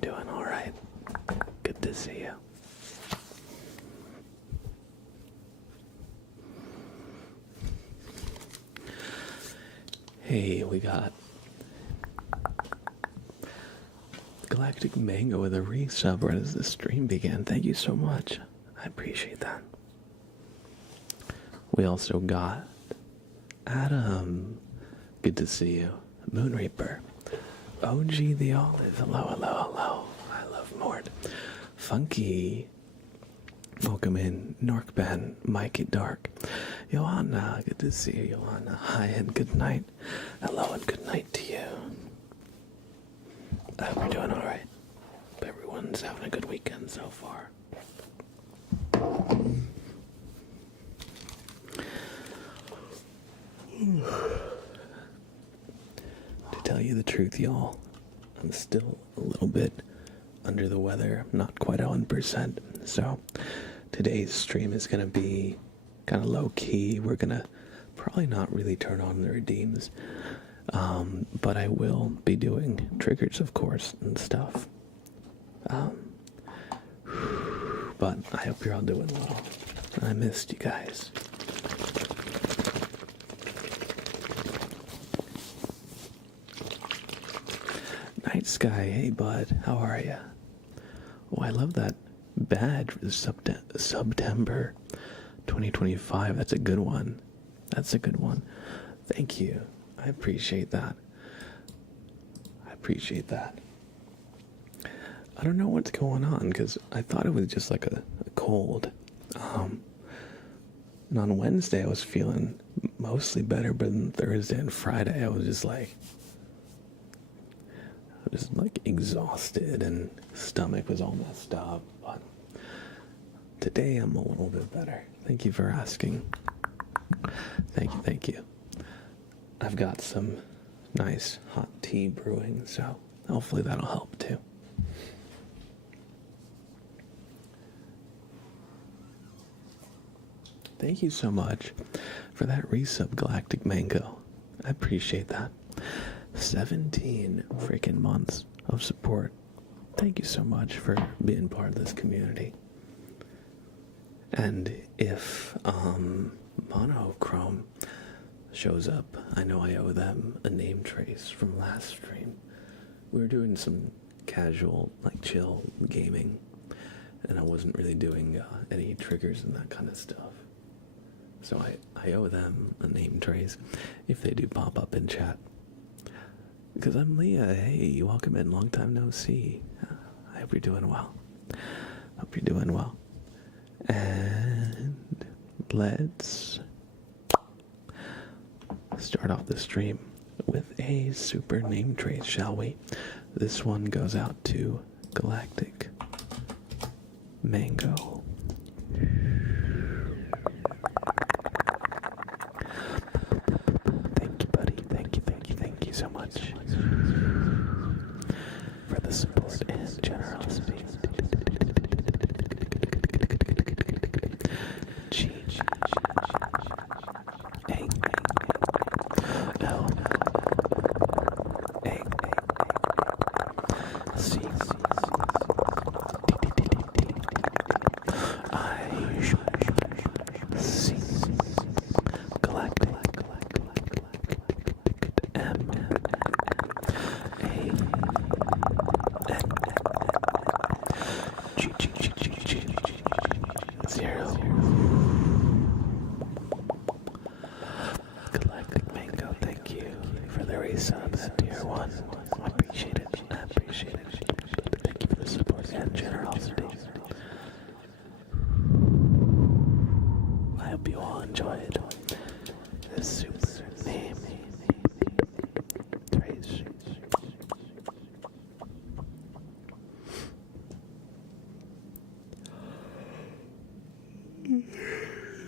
doing all right. Good to see you. Hey, we got Galactic Mango with a resub right as the stream began. Thank you so much. I appreciate that. We also got Adam. Good to see you. Moon Reaper. OG the Olive. Hello, hello, hello. I love Mort. Funky. Welcome in. Norkban. Mikey Dark. Johanna. Good to see you, Johanna. Hi and good night. Hello and good night to you. I hope you're doing alright. Everyone's having a good weekend so far. To tell you the truth, y'all, I'm still a little bit under the weather. I'm not quite 100%. So today's stream is going to be kind of low key. We're going to probably not really turn on the redeems. But I will be doing triggers, of course, and stuff. But I hope you're all doing well. I missed you guys. Night Sky, hey bud, how are ya? Oh, I love that badge for September 2025. That's a good one. That's a good one. Thank you. I appreciate that. I appreciate that. I don't know what's going on because I thought it was just like a cold. And on Wednesday I was feeling mostly better, but on Thursday and Friday I was just like exhausted and stomach was all messed up. But today I'm a little bit better. Thank you for asking. Thank you. I've got some nice hot tea brewing, so hopefully that'll help too. Thank you so much for that resub, Galactic Mango. I appreciate that. 17 freaking months of support. Thank you so much for being part of this community. And if Monochrome shows up, I know I owe them a name trace from last stream. We were doing some casual, like chill gaming, and I wasn't really doing any triggers and that kind of stuff. So I owe them a name trace if they do pop up in chat. Because I'm Leah. Hey, welcome in. Long time no see. I hope you're doing well. Hope you're doing well. And let's start off the stream with a super name trace, shall we? This one goes out to Galactic Mango. Thank you, buddy. Thank you so much for the support and generosity.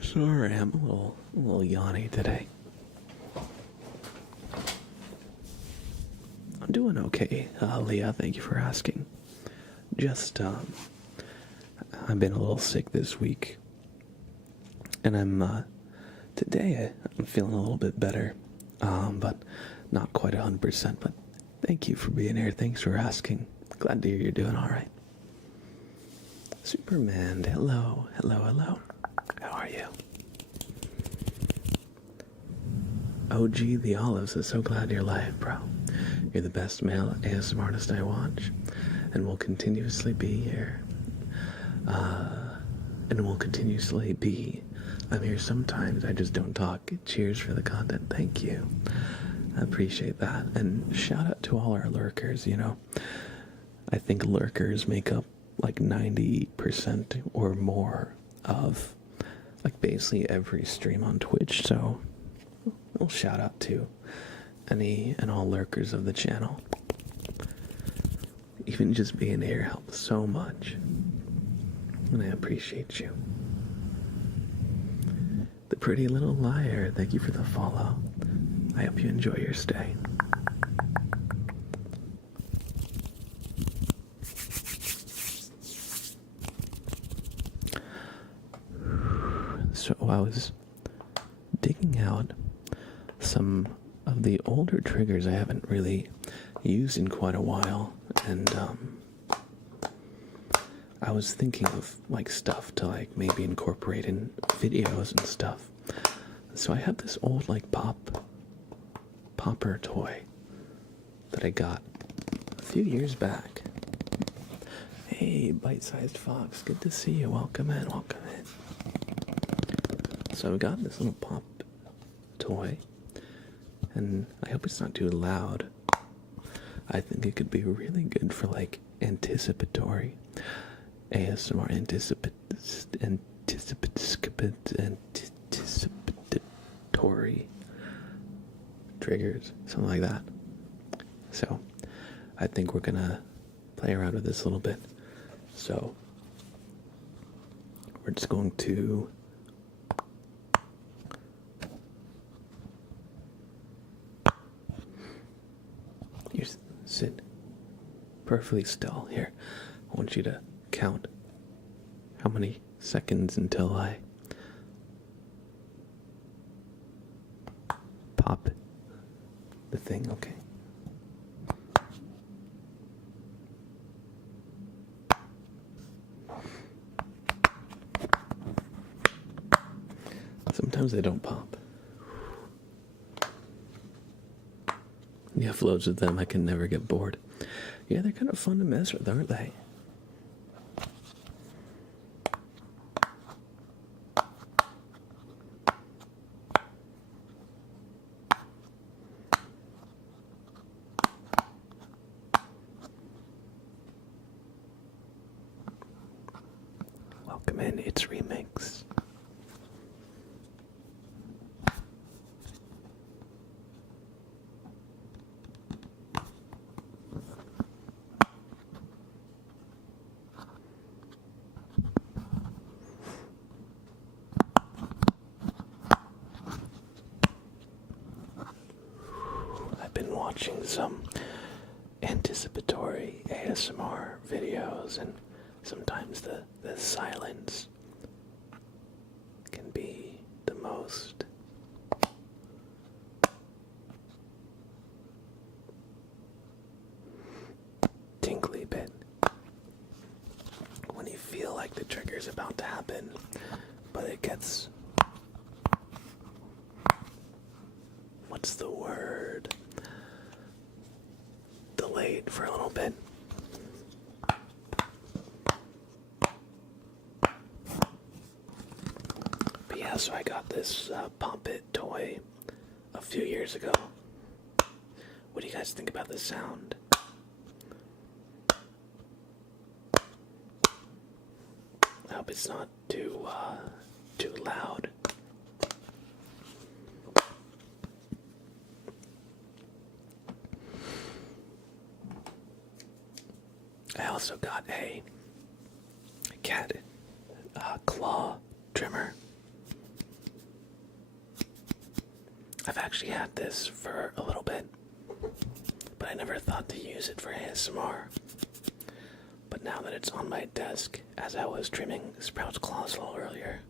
Sorry, I'm a little yawny today. I'm doing okay, Leah. Thank you for asking. Just, I've been a little sick this week, and today I'm feeling a little bit better, but not quite 100%. But thank you for being here. Thanks for asking. Glad to hear you're doing all right. Superman, hello, hello, hello. How are you? OG The Olives is so glad you're live, bro. You're the best male ASMR artist I watch, and will continuously be here. And will continuously be. I'm here sometimes, I just don't talk. Cheers for the content, thank you. I appreciate that. And shout out to all our lurkers, you know. I think lurkers make up like 90% or more of like basically every stream on Twitch, so we'll shout out to any and all lurkers of the channel. Even just being here helps so much, and I appreciate you. The Pretty Little Liar, thank you for the follow. I hope you enjoy your stay. So I was digging out some of the older triggers I haven't really used in quite a while, and I was thinking of like stuff to like maybe incorporate in videos and stuff. So I have this old like popper toy that I got a few years back. Hey, bite-sized fox, good to see you. Welcome in, welcome in. So I got this little pop toy, and I hope it's not too loud. I think it could be really good for like anticipatory ASMR, anticipatory triggers, something like that. So I think we're gonna play around with this a little bit. So we're just going to sit perfectly still here. I want you to count how many seconds until I pop the thing, okay? Sometimes they don't pop. You have loads of them, I can never get bored. Yeah, they're kind of fun to mess with, aren't they? Welcome in, it's Remix. I've been watching some anticipatory ASMR videos, and sometimes the silence can be the most tinkly bit when you feel like the trigger's about to happen, but it gets, what's the word, delayed for a little bit. But yeah, so I got this Pop It toy a few years ago. What do you guys think about the sound? I hope it's not too loud. I also got a cat claw trimmer. I've actually had this for a little bit, but I never thought to use it for ASMR. But now that it's on my desk, as I was trimming Sprout's claws a little earlier,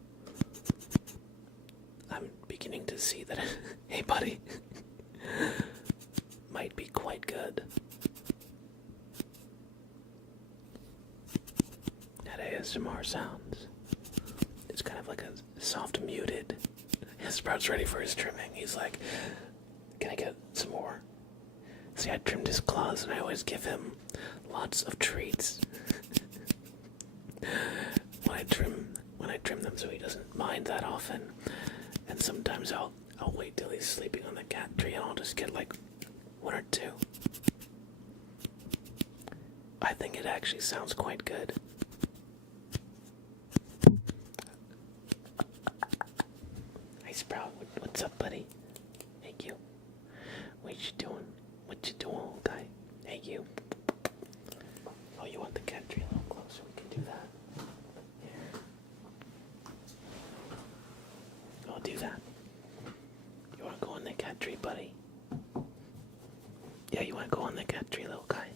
I'm beginning to see that, hey buddy, might be quite good. ASMR sounds. It's kind of like a soft muted. Sprout's ready for his trimming. He's like, can I get some more? See, I trimmed his claws and I always give him lots of treats. when I trim them so he doesn't mind that often. And sometimes I'll wait till he's sleeping on the cat tree and I'll just get like one or two. I think it actually sounds quite good. Hey Sprout, what's up, buddy? Hey you. What you doing? What you doing, old guy? Hey you. Oh, you want the cat tree a little closer? We can do that. Here. I'll do that. You want to go on the cat tree, buddy? Yeah, you want to go on the cat tree, little guy?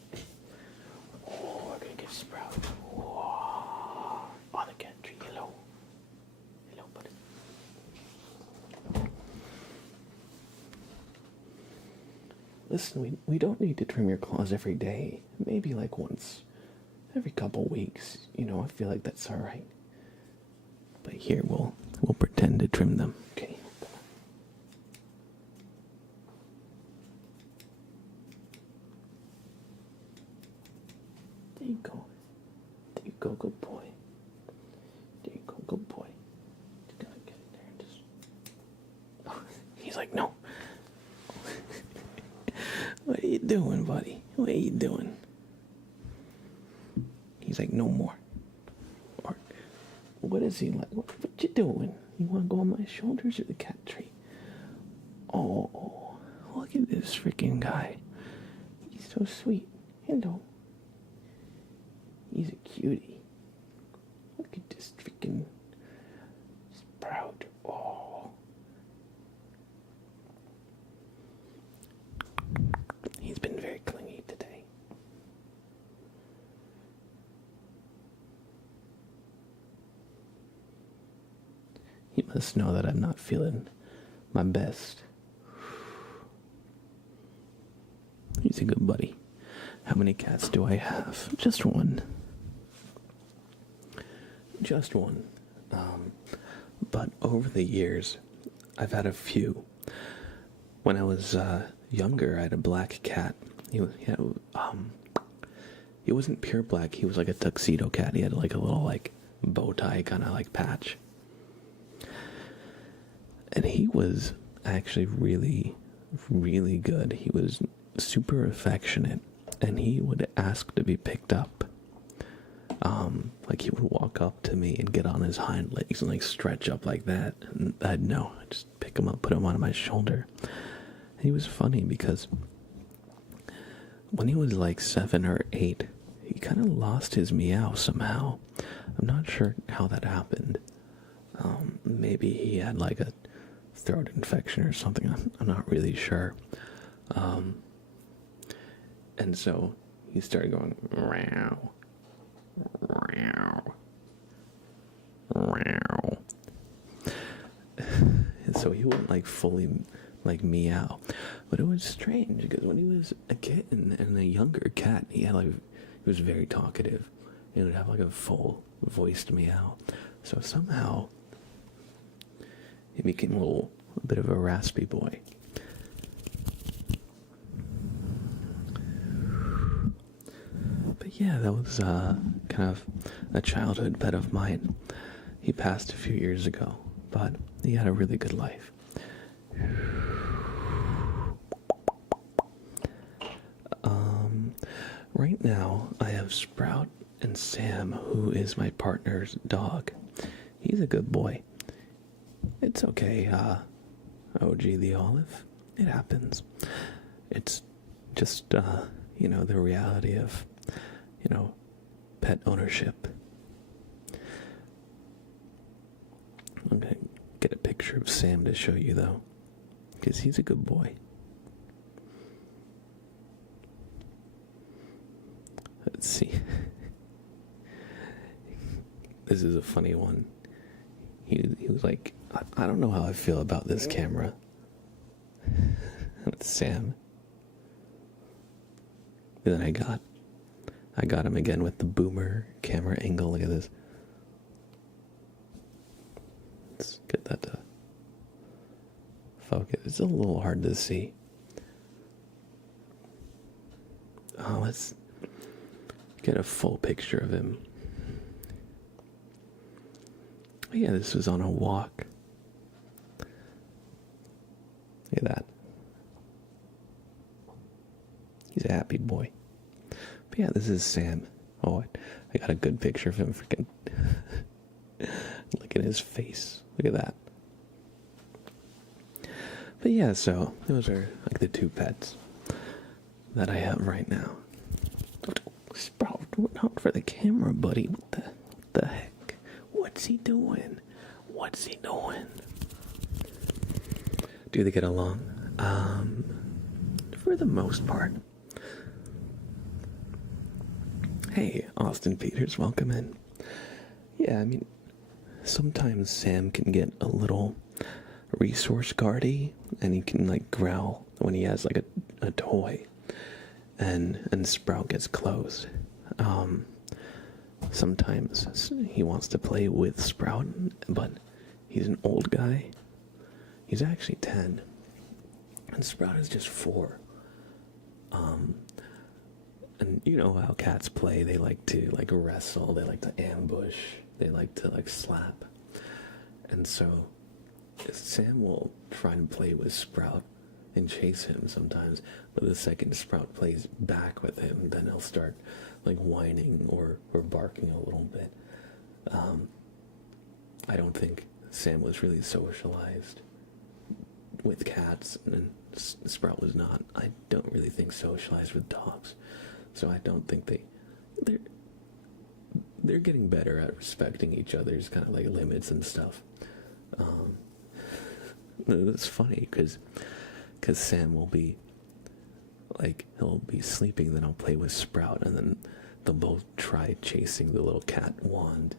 Oh, we're gonna get Sprout. Whoa. On the cat tree. Hello. Hello, buddy. Listen, we don't need to trim your claws every day. Maybe like once every couple weeks. I feel like that's alright. But here, we'll pretend to trim them. Okay. There you go. There you go, good boy. There you go, good boy. Just gotta get in there and just... Oh, he's like, no. What are you doing, buddy? What are you doing? He's like, no more. Or, what is he like? What you doing? You want to go on my shoulders or the cat tree? Oh, look at this freaking guy. He's so sweet. Hello. He's a cutie. Look at this freaking Sprout. Oh. He's been very clingy today. He must know that I'm not feeling my best. He's a good buddy. How many cats do I have? Just one. Just one. But over the years, I've had a few. When I was younger, I had a black cat. He wasn't pure black. He was like a tuxedo cat. He had like a little like bow tie kind of like patch. And he was actually really, really good. He was super affectionate. And he would ask to be picked up. Like he would walk up to me and get on his hind legs and like stretch up like that. And I'd just pick him up, put him on my shoulder. And he was funny because when he was like 7 or 8, he kind of lost his meow somehow. I'm not sure how that happened. Maybe he had like a throat infection or something. I'm not really sure. And so he started going, meow, meow, meow. And so he wouldn't like fully like meow. But it was strange because when he was a kitten and a younger cat, he was very talkative. He would have like a full voiced meow. So somehow he became a bit of a raspy boy. But yeah, that was kind of a childhood pet of mine. He passed a few years ago, but he had a really good life. Right now, I have Sprout and Sam, who is my partner's dog. He's a good boy. It's okay, OG the Olive. It happens. It's just, the reality of, pet ownership. I'm gonna get a picture of Sam to show you, though, because he's a good boy. Let's see. This is a funny one. He was like, I don't know how I feel about this camera. That's Sam. And then I got him again with the boomer camera angle. Look at this. Let's get that to focus. It's a little hard to see. Let's get a full picture of him. Yeah, this was on a walk. Look at that. He's a happy boy. But yeah, this is Sam. Oh, I got a good picture of him. Freaking look at his face. Look at that. But yeah, so those are like the two pets that I have right now. Sprout, not for the camera, buddy. What the heck? What's he doing? What's he doing? Do they get along? For the most part. Hey, Austin Peters, welcome in. Yeah, I mean, sometimes Sam can get a little resource guardy, and he can like growl when he has like a toy, and Sprout gets close. Sometimes he wants to play with Sprout, but he's an old guy. He's actually 10, and Sprout is just 4. And you know how cats play, they like to like wrestle, they like to ambush, they like to like slap. And so Sam will try and play with Sprout and chase him sometimes, but the second Sprout plays back with him, then he'll start like whining or barking a little bit. I don't think Sam was really socialized with cats, and Sprout was not. I don't really think socialized with dogs. So I don't think they're getting better at respecting each other's kind of like limits and stuff. It's funny because Sam will be like, he'll be sleeping, then I'll play with Sprout, and then they'll both try chasing the little cat wand,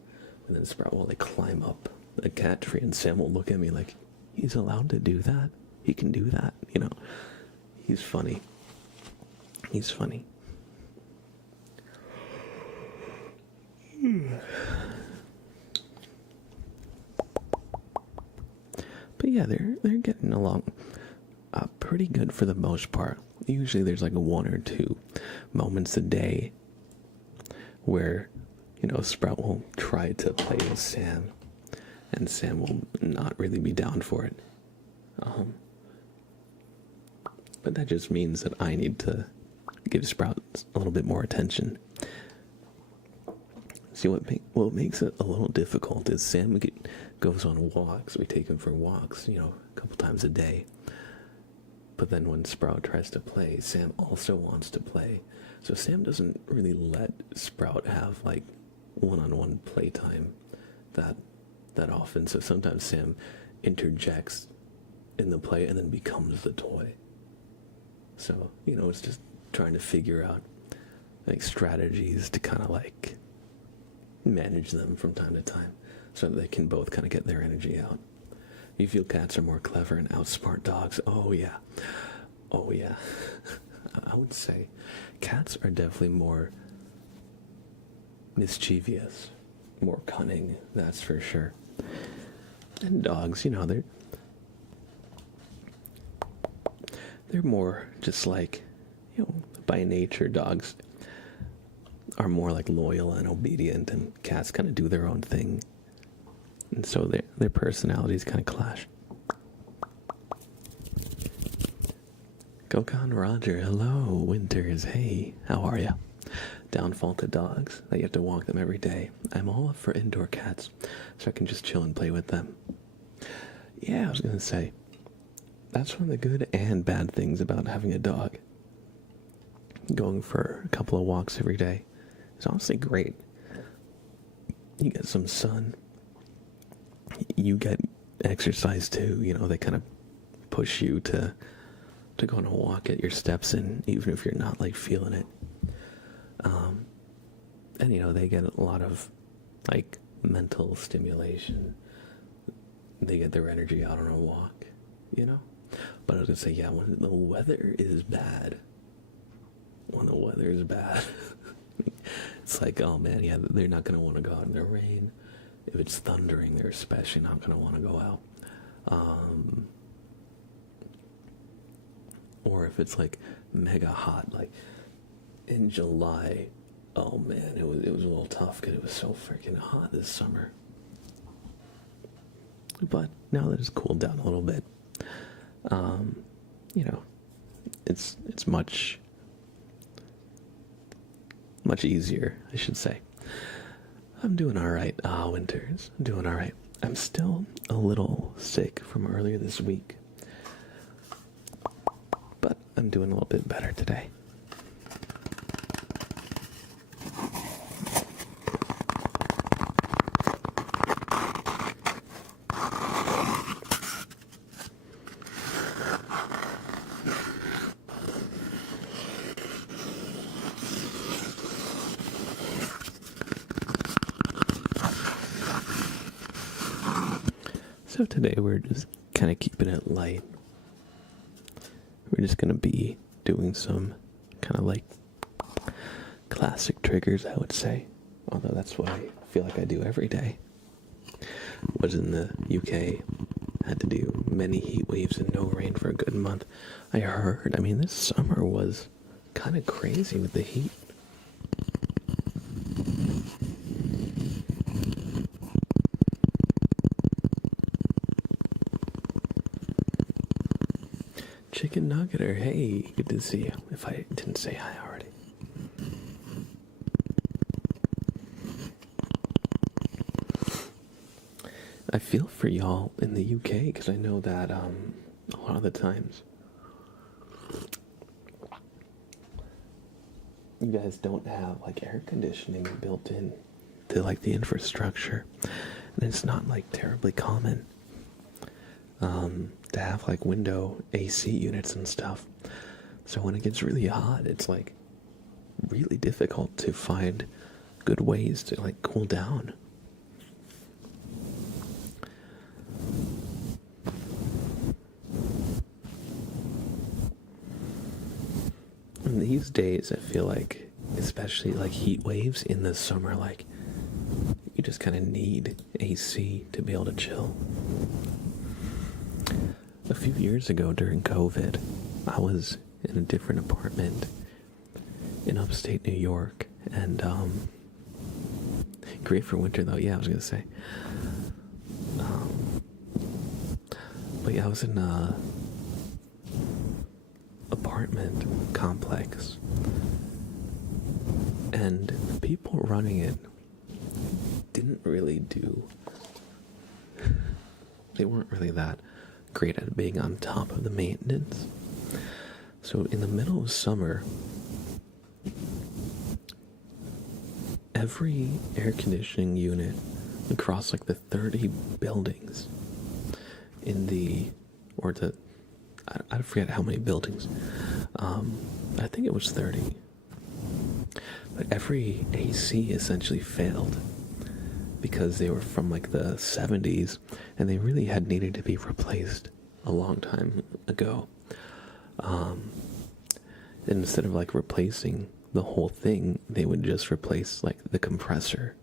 and then Sprout will like climb up a cat tree, and Sam will look at me like, he's allowed to do that? He can do that, you know? He's funny. He's funny. But yeah, they're getting along pretty good for the most part. Usually there's like 1 or 2 moments a day where, you know, Sprout will try to play with Sam, and Sam will not really be down for it. But that just means that I need to give Sprout a little bit more attention. See, what makes it a little difficult is Sam goes on walks. We take him for walks, you know, a couple times a day. But then when Sprout tries to play, Sam also wants to play. So Sam doesn't really let Sprout have like one-on-one playtime that often. So sometimes Sam interjects in the play and then becomes the toy. So, you know, it's just trying to figure out like strategies to kind of like manage them from time to time so that they can both kind of get their energy out. You feel cats are more clever and outsmart dogs? Oh yeah. I would say cats are definitely more mischievous, more cunning, that's for sure. And dogs, you know, they're more just like, you know, by nature dogs are more like loyal and obedient, and cats kind of do their own thing, and so their personalities kind of clash. Gokhan Roger, hello. Winters, hey, how are ya? Downfall to dogs, that you have to walk them every day. I'm all up for indoor cats, so I can just chill and play with them. Yeah, I was gonna say, that's one of the good and bad things about having a dog. Going for a couple of walks every day is honestly great. You get some sun. You get exercise too. You know, they kind of push you to go on a walk, get your steps in, even if you're not like feeling it. And you know, they get a lot of like mental stimulation. They get their energy out on a walk, you know? But I was gonna say, yeah, when the weather is bad, it's like, oh man, yeah, they're not gonna want to go out in the rain. if it's thundering, they're especially not going to want to go out. Or if it's like mega hot, like in July, oh man, it was a little tough because it was so freaking hot this summer. But now that it's cooled down a little bit, you know, it's much easier, I should say. I'm doing all right, Winters. I'm doing all right. I'm still a little sick from earlier this week, but I'm doing a little bit better today. So today we're just kind of keeping it light. We're just going to be doing some kind of like classic triggers, I would say. Although that's what I feel like I do every day. Was in the UK, had to do many heat waves and no rain for a good month. I heard, this summer was kind of crazy with the heat. Chicken Nuggeter, hey, good to see you. If I didn't say hi already. I feel for y'all in the UK because I know that a lot of the times you guys don't have like air conditioning built in to like the infrastructure, and it's not like terribly common to have like window AC units and stuff. So when it gets really hot, it's like really difficult to find good ways to like cool down. And these days, I feel like, especially like heat waves in the summer, like you just kind of need AC to be able to chill. A few years ago during COVID, I was in a different apartment in upstate New York, and great for winter though. Yeah, I was gonna say. But yeah, I was in a apartment complex, and the people running it didn't really do. They weren't really that great at being on top of the maintenance. So in the middle of summer, every air conditioning unit across like the 30 buildings in the, or the, I forget how many buildings, I think it was 30, but every AC essentially failed because they were from like the 70s and they really had needed to be replaced a long time ago. And instead of like replacing the whole thing, they would just replace like the compressor,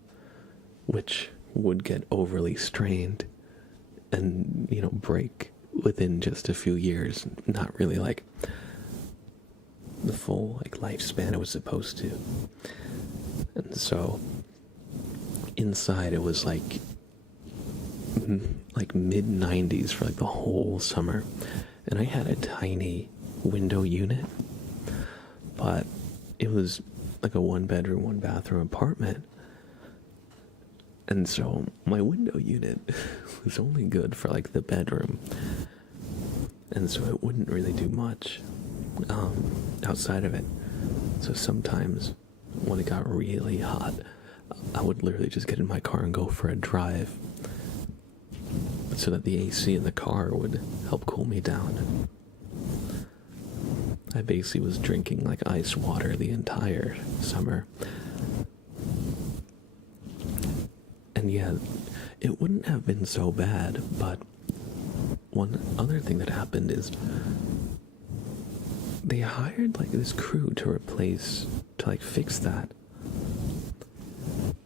which would get overly strained and, break within just a few years, not really like the full like lifespan it was supposed to. And so inside it was like mid 90s for like the whole summer, and I had a tiny window unit, but it was like a 1-bedroom, 1-bathroom apartment, and so my window unit was only good for like the bedroom, and so it wouldn't really do much outside of it. So sometimes when it got really hot, I would literally just get in my car and go for a drive so that the AC in the car would help cool me down. I basically was drinking like ice water the entire summer. And yeah, it wouldn't have been so bad, but one other thing that happened is they hired like this crew to fix that.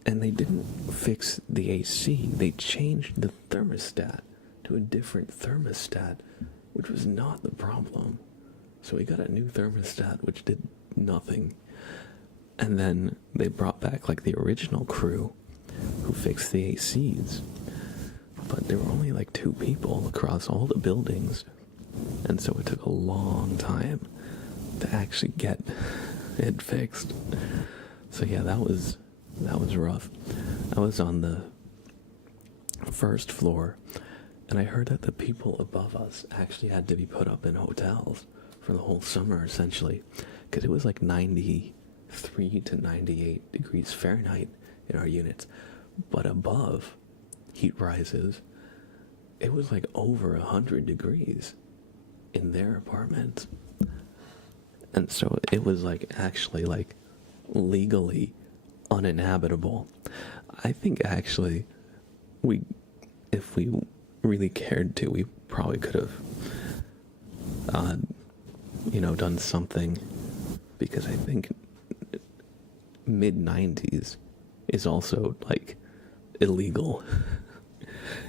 And they didn't fix the AC. They changed the thermostat to a different thermostat, which was not the problem. So we got a new thermostat, which did nothing. And then they brought back like the original crew who fixed the ACs. But there were only like 2 people across all the buildings. And so it took a long time to actually get it fixed. So yeah, that was rough. I was on the first floor, and I heard that the people above us actually had to be put up in hotels for the whole summer, essentially, because it was like 93 to 98 degrees Fahrenheit in our units. But above, heat rises, it was like over 100 degrees in their apartments. And so it was like actually like legally uninhabitable. I think actually if we really cared to, we probably could have done something, because I think mid-90s is also like illegal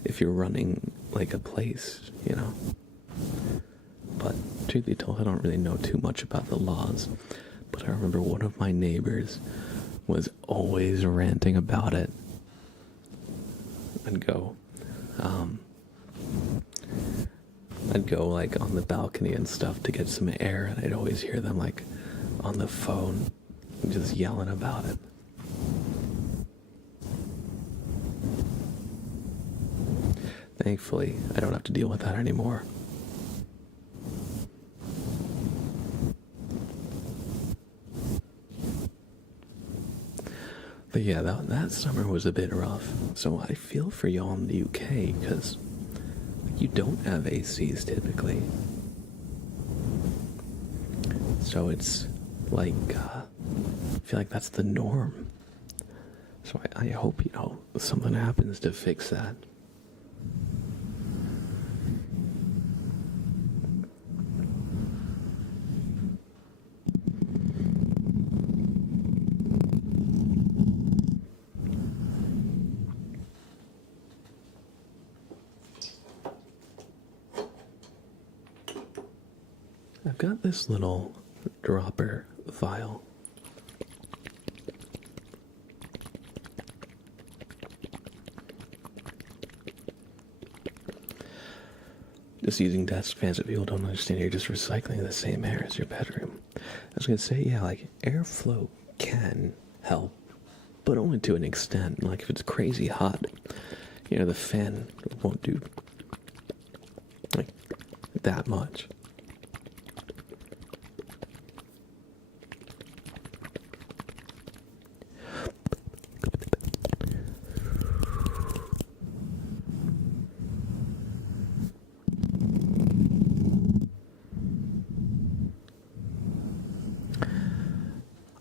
if you're running like a place, But truth be told, I don't really know too much about the laws, but I remember one of my neighbors was always ranting about it. I'd go like on the balcony and stuff to get some air, and I'd always hear them like on the phone just yelling about it. Thankfully, I don't have to deal with that anymore. But yeah, that summer was a bit rough. So I feel for y'all in the UK, because you don't have ACs typically. So it's like, I feel like that's the norm. So I hope, something happens to fix that. I've got this little dropper file. Just using desk fans that people don't understand, you're just recycling the same air as your bedroom. I was gonna say, yeah, like airflow can help, but only to an extent. Like if it's crazy hot, the fan won't do like that much.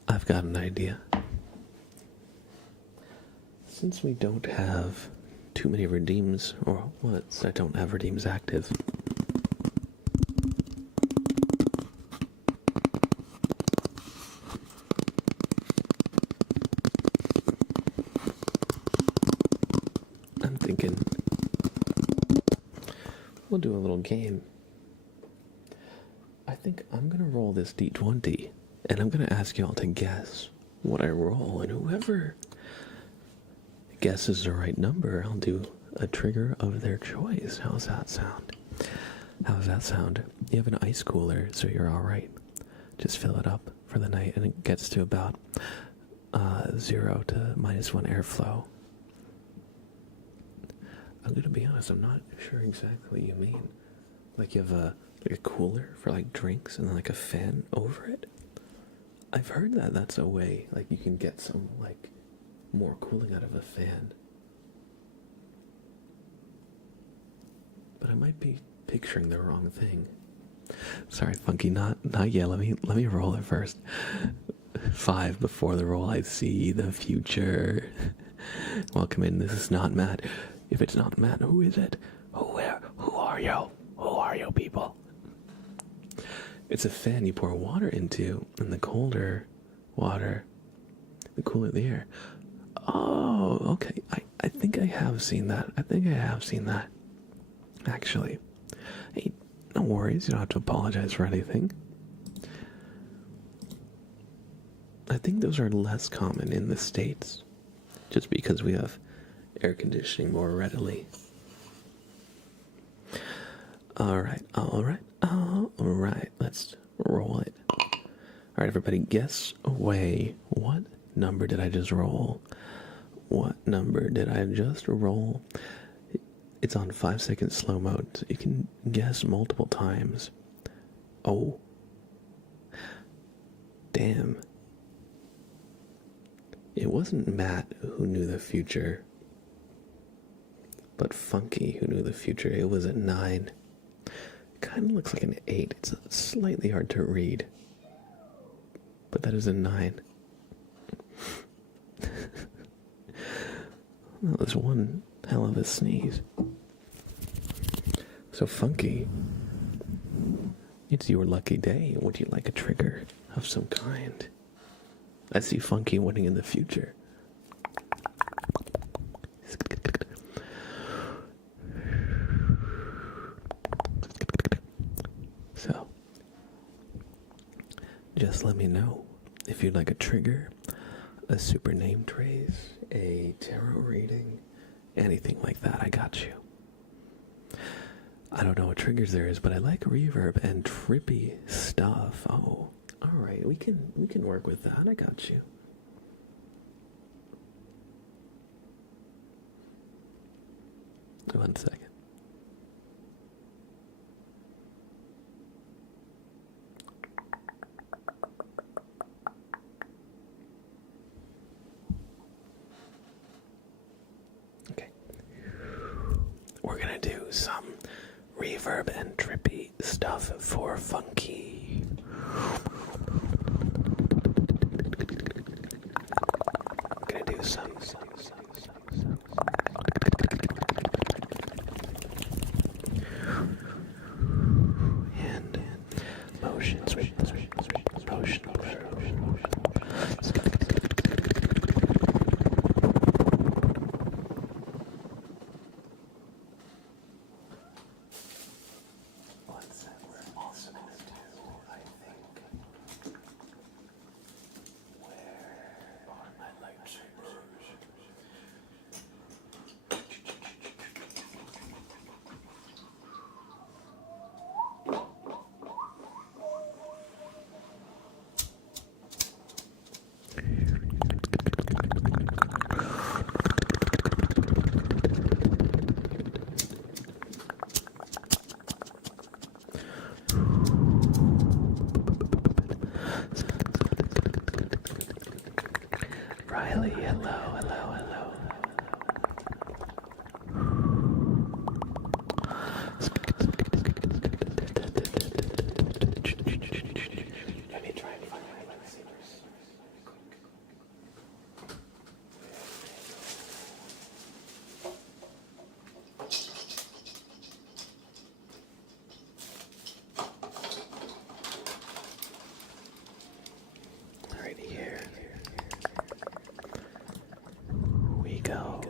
I've got an idea. Since we don't have too many redeems, or what? I don't have redeems active. I'm thinking we'll do a little game. I think I'm gonna roll this D20. And I'm going to ask y'all to guess what I roll, and whoever guesses the right number, I'll do a trigger of their choice. How's that sound? You have an ice cooler, so you're alright. Just fill it up for the night, and it gets to about 0 to -1 airflow. I'm going to be honest, I'm not sure exactly what you mean. Like you have a cooler for like drinks and then like a fan over it? I've heard that that's a way, like you can get some like more cooling out of a fan. But I might be picturing the wrong thing. Sorry, Funky, not yet. Let me roll it first. 5 before the roll. I see the future. Welcome in. This is not Matt. If it's not Matt, who is it? Who are you? Who are you people? It's a fan you pour water into, and the colder water, the cooler the air. Oh, okay. I think I have seen that. I think I have seen that. Actually. Hey, no worries. You don't have to apologize for anything. I think those are less common in the States. Just because we have air conditioning more readily. Alright, let's roll it. Alright, everybody, guess away. What number did I just roll? What number did I just roll? It's on 5-second slow mode, so you can guess multiple times. Oh. Damn. It wasn't Matt who knew the future, but Funky who knew the future. It was a 9. Kind of looks like an 8. It's slightly hard to read, but that is a 9. That was one hell of a sneeze. So Funky, it's your lucky day. Would you like a trigger of some kind? I see Funky winning in the future. So, just let me know if you'd like a trigger, a super name trace, a tarot reading, anything like that. I got you. I don't know what triggers there is, but I like reverb and trippy stuff. Oh, all right, we can work with that. I got you. One second. Okay. We're gonna do some reverb and trippy stuff for Funky. I'm gonna do some hand motions, motion. Riley, hello. Let me try and find my lightsabers. Alright, here we go.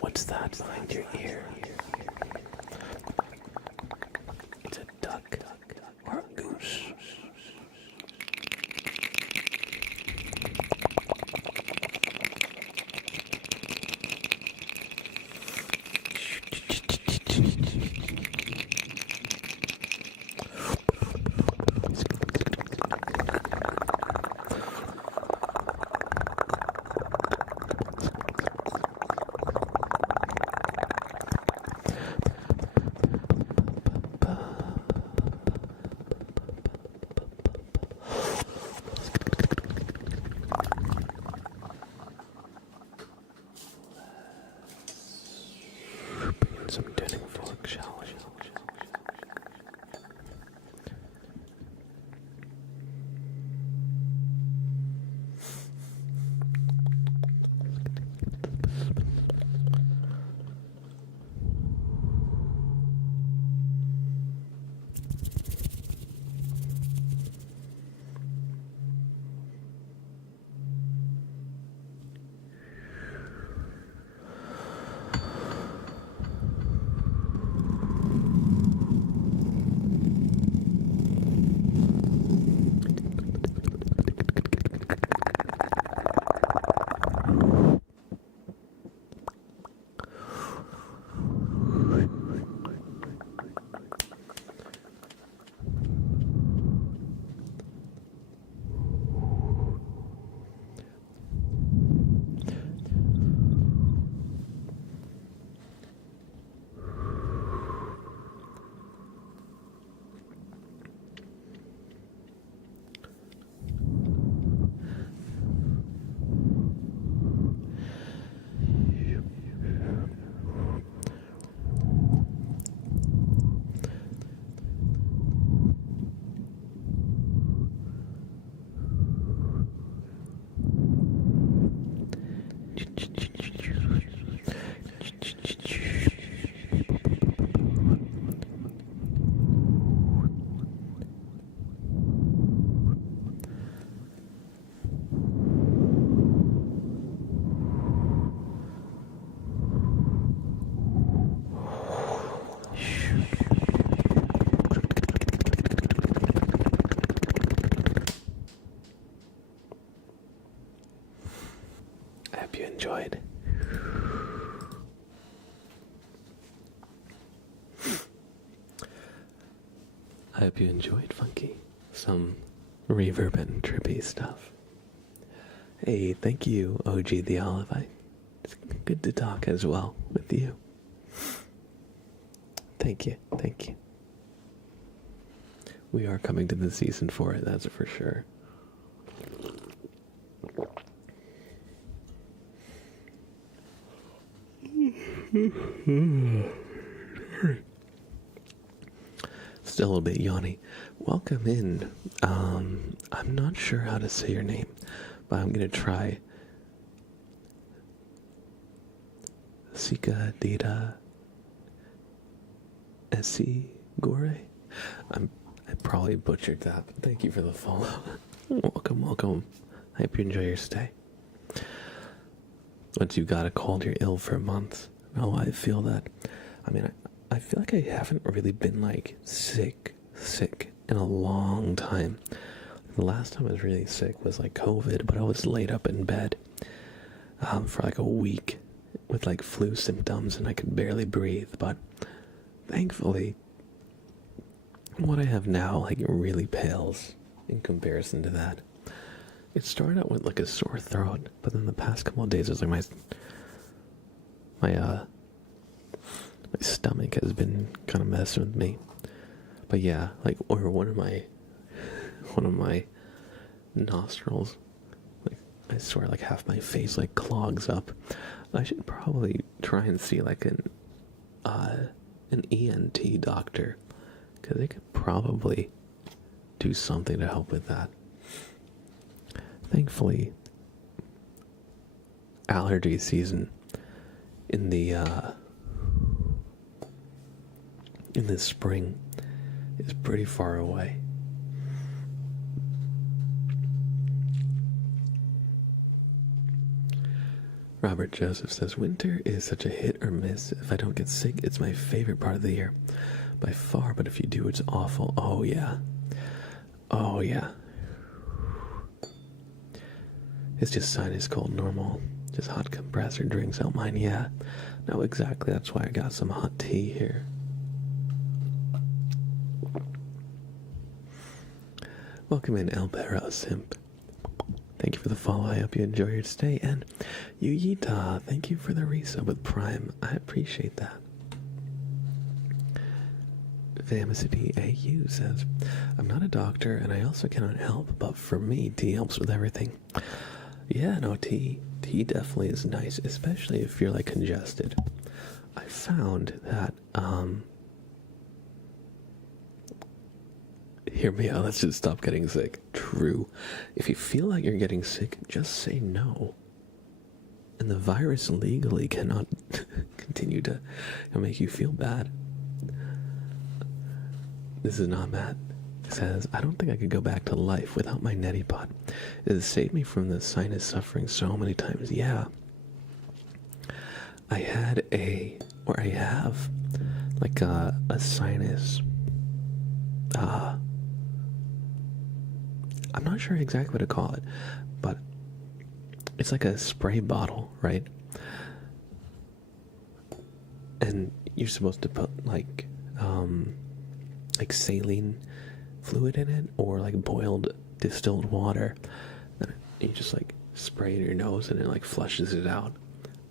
What's that behind your ear? It's a duck or a goose. Some tuning fork, shall we? I hope you enjoyed. I hope you enjoyed, Funky. Some reverb and trippy stuff. Hey, thank you, OG the Olive. It's good to talk as well with you. Thank you, thank you. We are coming to the season for it, that's for sure. Still a little bit yawny. Welcome in. I'm not sure how to say your name, but I'm gonna try. Sika Data Esi Gore. I probably butchered that, but thank you for the follow. Welcome, welcome. I hope you enjoy your stay. Once you've got a cold, you're ill for a month. Oh, I feel that. I mean, I feel like I haven't really been like sick in a long time. The last time I was really sick was like COVID, but I was laid up in bed for like a week with like flu symptoms and I could barely breathe. But thankfully, what I have now like really pales in comparison to that. It started out with like a sore throat, but then the past couple of days it was like my stomach has been kind of messing with me. But yeah, like, or one of my nostrils, like, I swear, like half my face like clogs up. I should probably try and see like an ENT doctor, because they could probably do something to help with that. Thankfully, allergy season in this spring is pretty far away. Robert Joseph says, winter is such a hit or miss. If I don't get sick, it's my favorite part of the year. By far, but if you do, it's awful. Oh, yeah. Oh, yeah. It's just sinus cold, normal. Just hot compressor drinks out mine, yeah. No, exactly. That's why I got some hot tea here. Welcome in, El Perro Simp. Thank you for the follow. I hope you enjoy your stay. And Yuyita, thank you for the resub with Prime. I appreciate that. Famicity AU says, I'm not a doctor and I also cannot help, but for me, tea helps with everything. Yeah, no, tea definitely is nice, especially if you're like congested. I found that, hear me out, let's just stop getting sick. True. If you feel like you're getting sick, just say no. And the virus legally cannot continue to make you feel bad. This is not Matt. It says, I don't think I could go back to life without my neti pot. It has saved me from the sinus suffering so many times. Yeah. I have like a sinus, I'm not sure exactly what to call it, but it's like a spray bottle, right? And you're supposed to put like saline fluid in it, or like boiled distilled water, and you just like spray it in your nose and it like flushes it out.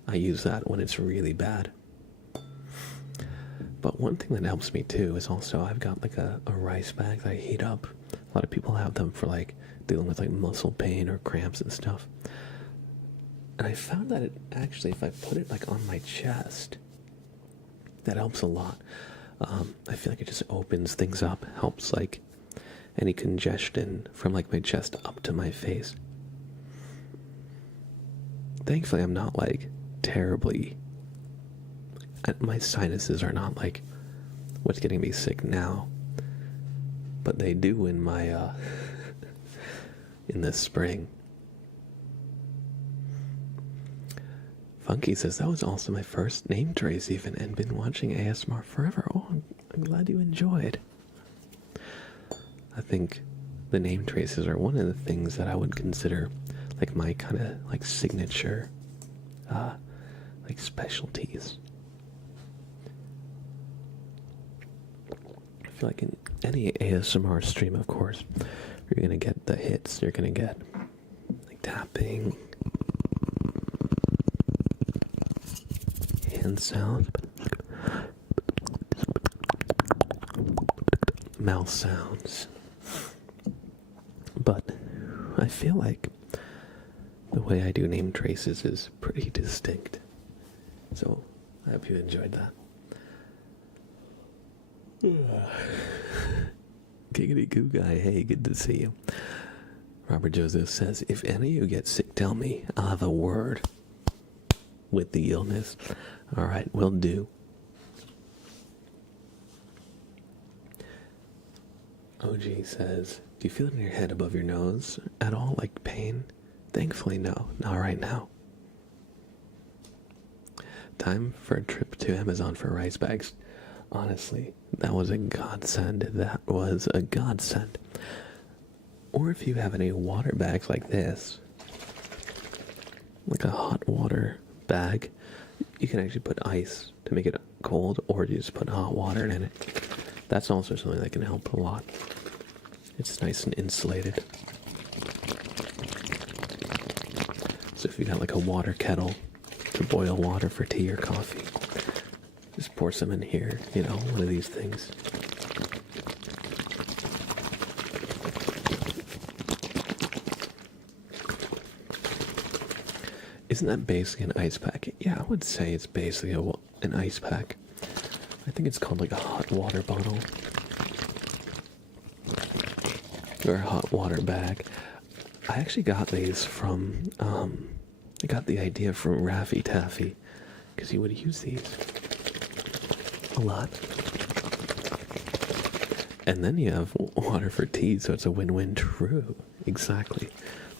I use that when it's really bad. But one thing that helps me too is also I've got like a rice bag that I heat up. A lot of people have them for like dealing with like muscle pain or cramps and stuff. And I found that it actually, if I put it like on my chest, that helps a lot. I feel like it just opens things up, helps like any congestion from like my chest up to my face. Thankfully, I'm not like terribly, my sinuses are not like what's getting me sick now, but they do in my in the spring. Funky says, that was also my first name trace even, and been watching ASMR forever. Oh, I'm glad you enjoyed. I think the name traces are one of the things that I would consider like my kind of like signature like specialties. I feel like in any ASMR stream, of course, you're gonna get the hits. You're gonna get like tapping, hand sounds, mouth sounds. But I feel like the way I do name traces is pretty distinct. So I hope you enjoyed that. Giggity goo guy, hey, good to see you. Robert Joseph says, if any of you get sick, tell me. I'll have a word with the illness. Alright, will do. OG says, do you feel it in your head above your nose at all, like pain? Thankfully, no. Not right now. Time for a trip to Amazon for rice bags. Honestly, that was a godsend. That was a godsend. Or if you have any water bags like this, like a hot water bag, you can actually put ice to make it cold, or you just put hot water in it. That's also something that can help a lot. It's nice and insulated. So if you got like a water kettle to boil water for tea or coffee, just pour some in here, you know, one of these things. Isn't that basically an ice pack? Yeah, I would say it's basically an ice pack. I think it's called like a hot water bottle. Or a hot water bag. I actually got these from, I got the idea from Raffy Taffy, because he would use these a lot. And then you have water for tea, so it's a win-win. True, exactly.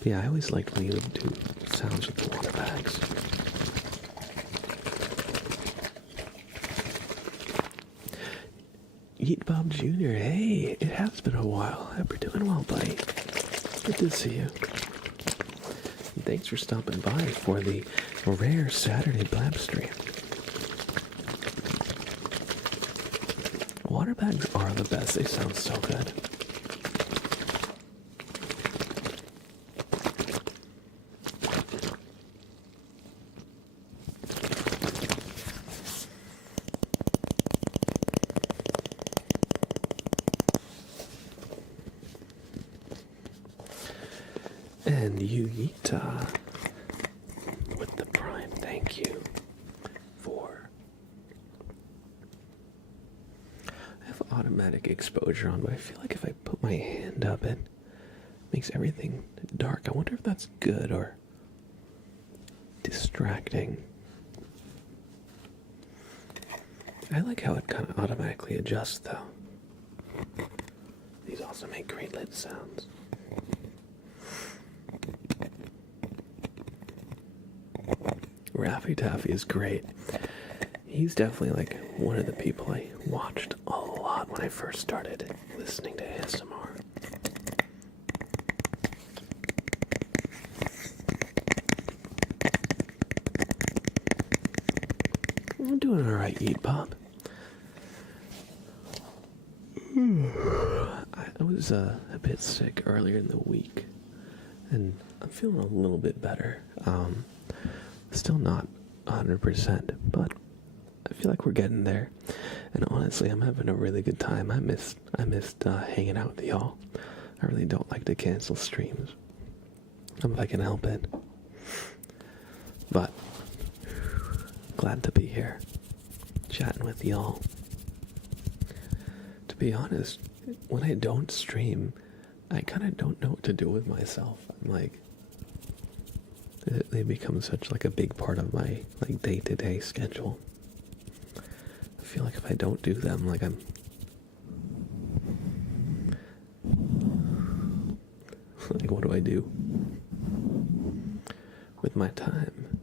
Yeah, I always liked when you would do sounds with the water bags. Yeet Bob Jr., hey, it has been a while. Hope you're doing well, buddy. Good to see you. And thanks for stopping by for the rare Saturday Blab stream. Water bags are the best. They sound so good. And Yuyita with the prime, thank you for. I have automatic exposure on, but I feel like if I put my hand up, it makes everything dark. I wonder if that's good or distracting. I like how it kind of automatically adjusts, though. These also make great lid sounds. Raffy Taffy is great. He's definitely like one of the people I watched a lot when I first started listening to ASMR. I'm doing alright, Eat Pop. I was a bit sick earlier in the week, and I'm feeling a little bit better. Still not 100%, but I feel like we're getting there. And honestly, I'm having a really good time. I missed hanging out with y'all. I really don't like to cancel streams if I can help it. But glad to be here, chatting with y'all. To be honest, when I don't stream, I kind of don't know what to do with myself. I'm like, they become such like a big part of my like day-to-day schedule. I feel like if I don't do them, like I'm like, what do I do with my time?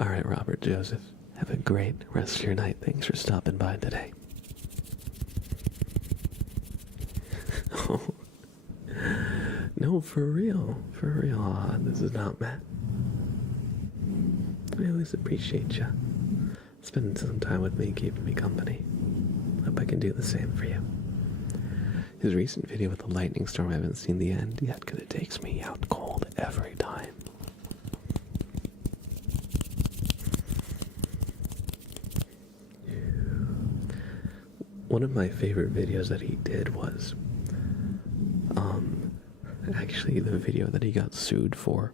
Alright, Robert Joseph, have a great rest of your night. Thanks for stopping by today. Oh. No, for real. This is not Matt. I always appreciate you spending some time with me, keeping me company. Hope I can do the same for you. His recent video with the lightning storm, I haven't seen the end yet because it takes me out cold every time. One of my favorite videos that he did was actually the video that he got sued for.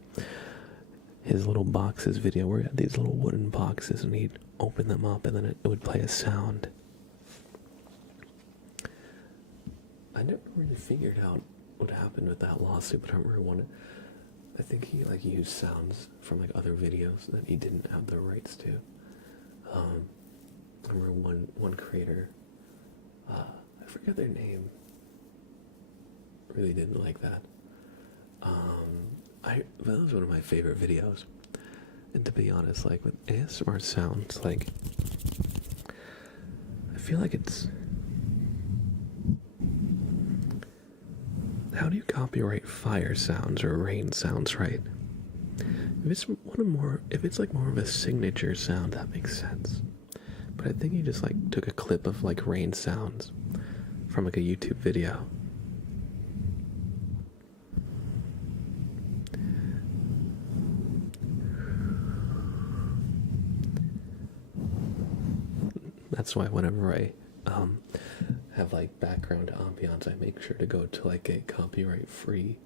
His little boxes video where he had these little wooden boxes and he'd open them up and then it would play a sound. I never really figured out what happened with that lawsuit, but I remember I think he like used sounds from like other videos that he didn't have the rights to. I remember one creator, I forget their name, really didn't like that. That was one of my favorite videos. And to be honest, like with ASMR sounds, like I feel like it's, how do you copyright fire sounds or rain sounds, right? If it's like more of a signature sound, that makes sense. But I think he just like took a clip of like rain sounds from like a YouTube video. That's why whenever I have like background ambiance, I make sure to go to like a copyright-free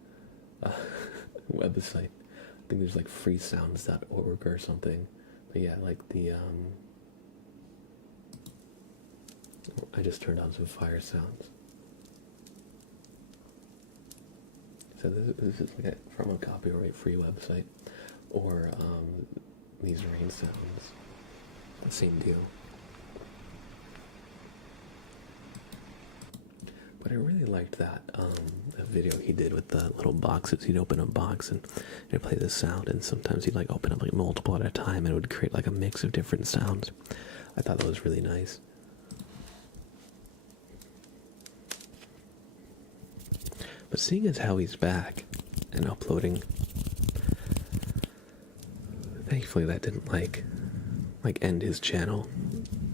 website. I think there's like freesounds.org or something. But yeah, like the I just turned on some fire sounds. So this is like from a copyright-free website, or these rain sounds. The same deal. But I really liked that video he did with the little boxes. He'd open a box and it'd play the sound, and sometimes he'd like open up like multiple at a time and it would create like a mix of different sounds. I thought that was really nice. But seeing as how he's back and uploading, thankfully that didn't like end his channel.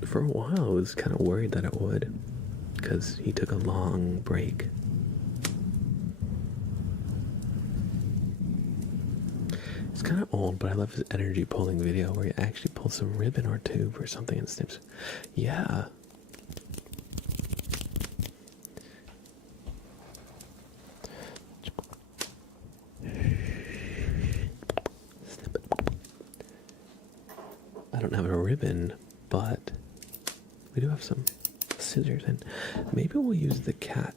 For a while I was kind of worried that it would, because he took a long break. It's kind of old, but I love his energy pulling video where he actually pulls some ribbon or tube or something and snips. Yeah. I don't have a ribbon, but we do have some scissors, and maybe we'll use the cat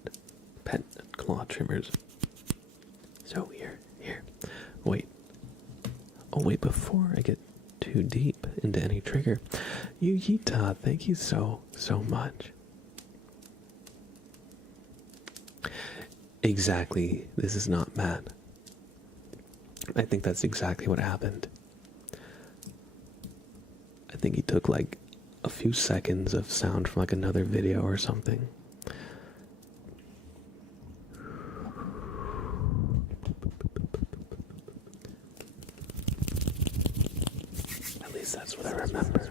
pet claw trimmers. So here, wait. Oh wait, before I get too deep into any trigger, Yuyita, thank you so much. Exactly, this is not Matt. I think that's exactly what happened. I think he took like a few seconds of sound from like another video or something. At least that's what I remember.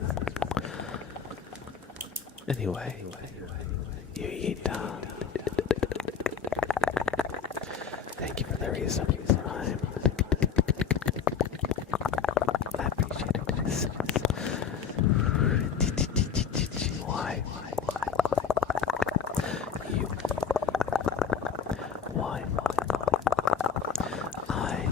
Anyway, Yuyita. Thank you for the resub time. I appreciate it. Why? You. Why? I.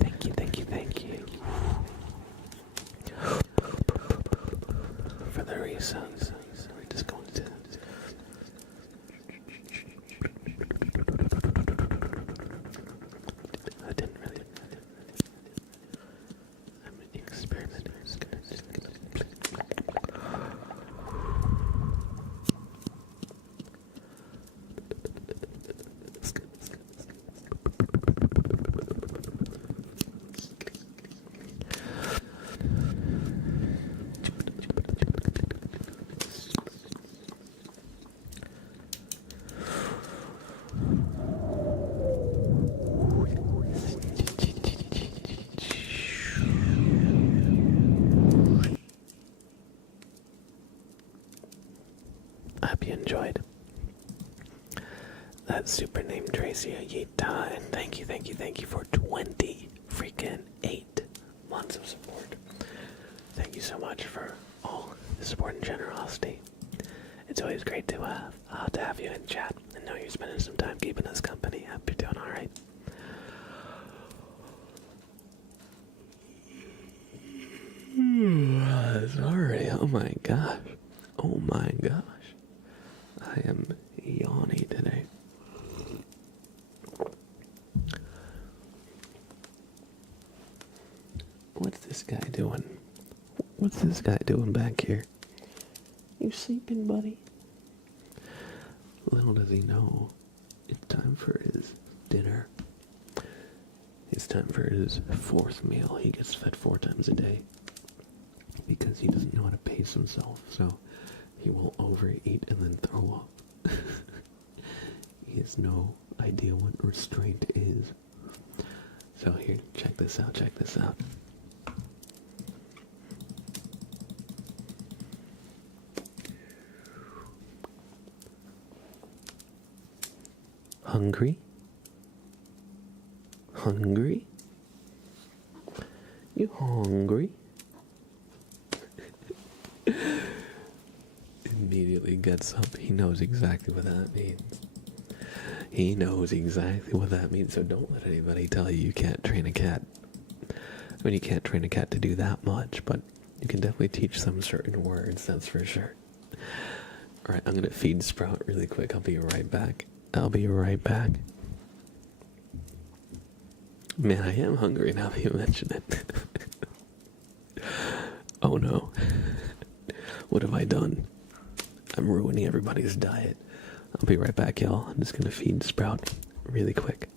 Thank you. For the reasons, we're just going to. I didn't really. I'm experimenting. I hope you enjoyed that super name Tracy Yita, and thank you for 20 freaking 8 months of support. Thank you so much for all the support and generosity. It's always great to have you in chat and know you're spending some time keeping us company. I hope you're doing alright. Sorry, oh my gosh. I am yawny today. What's this guy doing? What's this guy doing back here? You sleeping, buddy? Little does he know, it's time for his dinner. It's time for his 4th meal. He gets fed 4 times a day because he doesn't know how to pace himself, so he will overeat and then throw up. He has no idea what restraint is. So here, check this out. Hungry? You hungry? Immediately gets up. He knows exactly what that means. He knows exactly what that means, so don't let anybody tell you you can't train a cat. I mean, you can't train a cat to do that much, but you can definitely teach them certain words, that's for sure. Alright, I'm gonna feed Sprout really quick. I'll be right back. I'll be right back. Man, I am hungry now that you mention it. Oh no. What have I done? I'm ruining everybody's diet. I'll be right back, y'all. I'm just gonna feed Sprout really quick.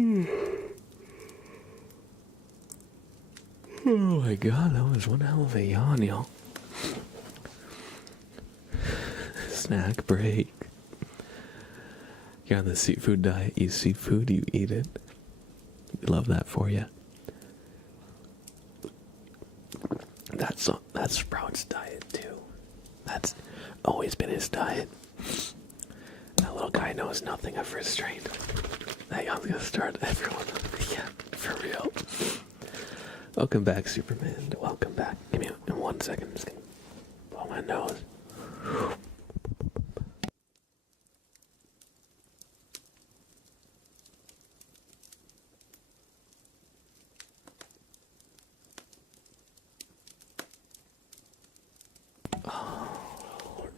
Oh my god, that was one hell of a yawn, y'all. Snack break. You're on the seafood diet. You see food, you eat it. We love that for you. That's Sprout's diet too. That's always been his diet. That little guy knows nothing of restraint. That yawn's gonna start everyone. Yeah, for real. Welcome back, Superman. Welcome back. Give me in 1 second. I'm just gonna blow my nose.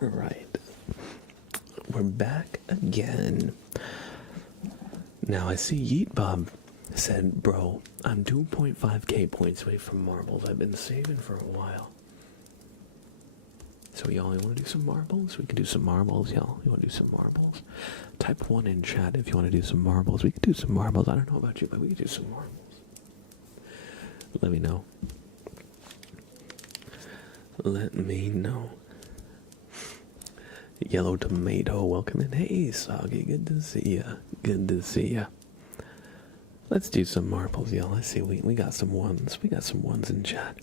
Right. We're back again. Now I see Yeet Bob said, bro, I'm 2.5k points away from marbles. I've been saving for a while. So y'all, you want to do some marbles? We can do some marbles, y'all. You want to do some marbles? Type 1 in chat if you want to do some marbles. We could do some marbles. I don't know about you, but we could do some marbles. Let me know. Let me know. Yellow Tomato, welcome in. Hey, Soggy, good to see ya. Good to see ya. Let's do some marbles, y'all. I see we got some ones. We got some ones in chat.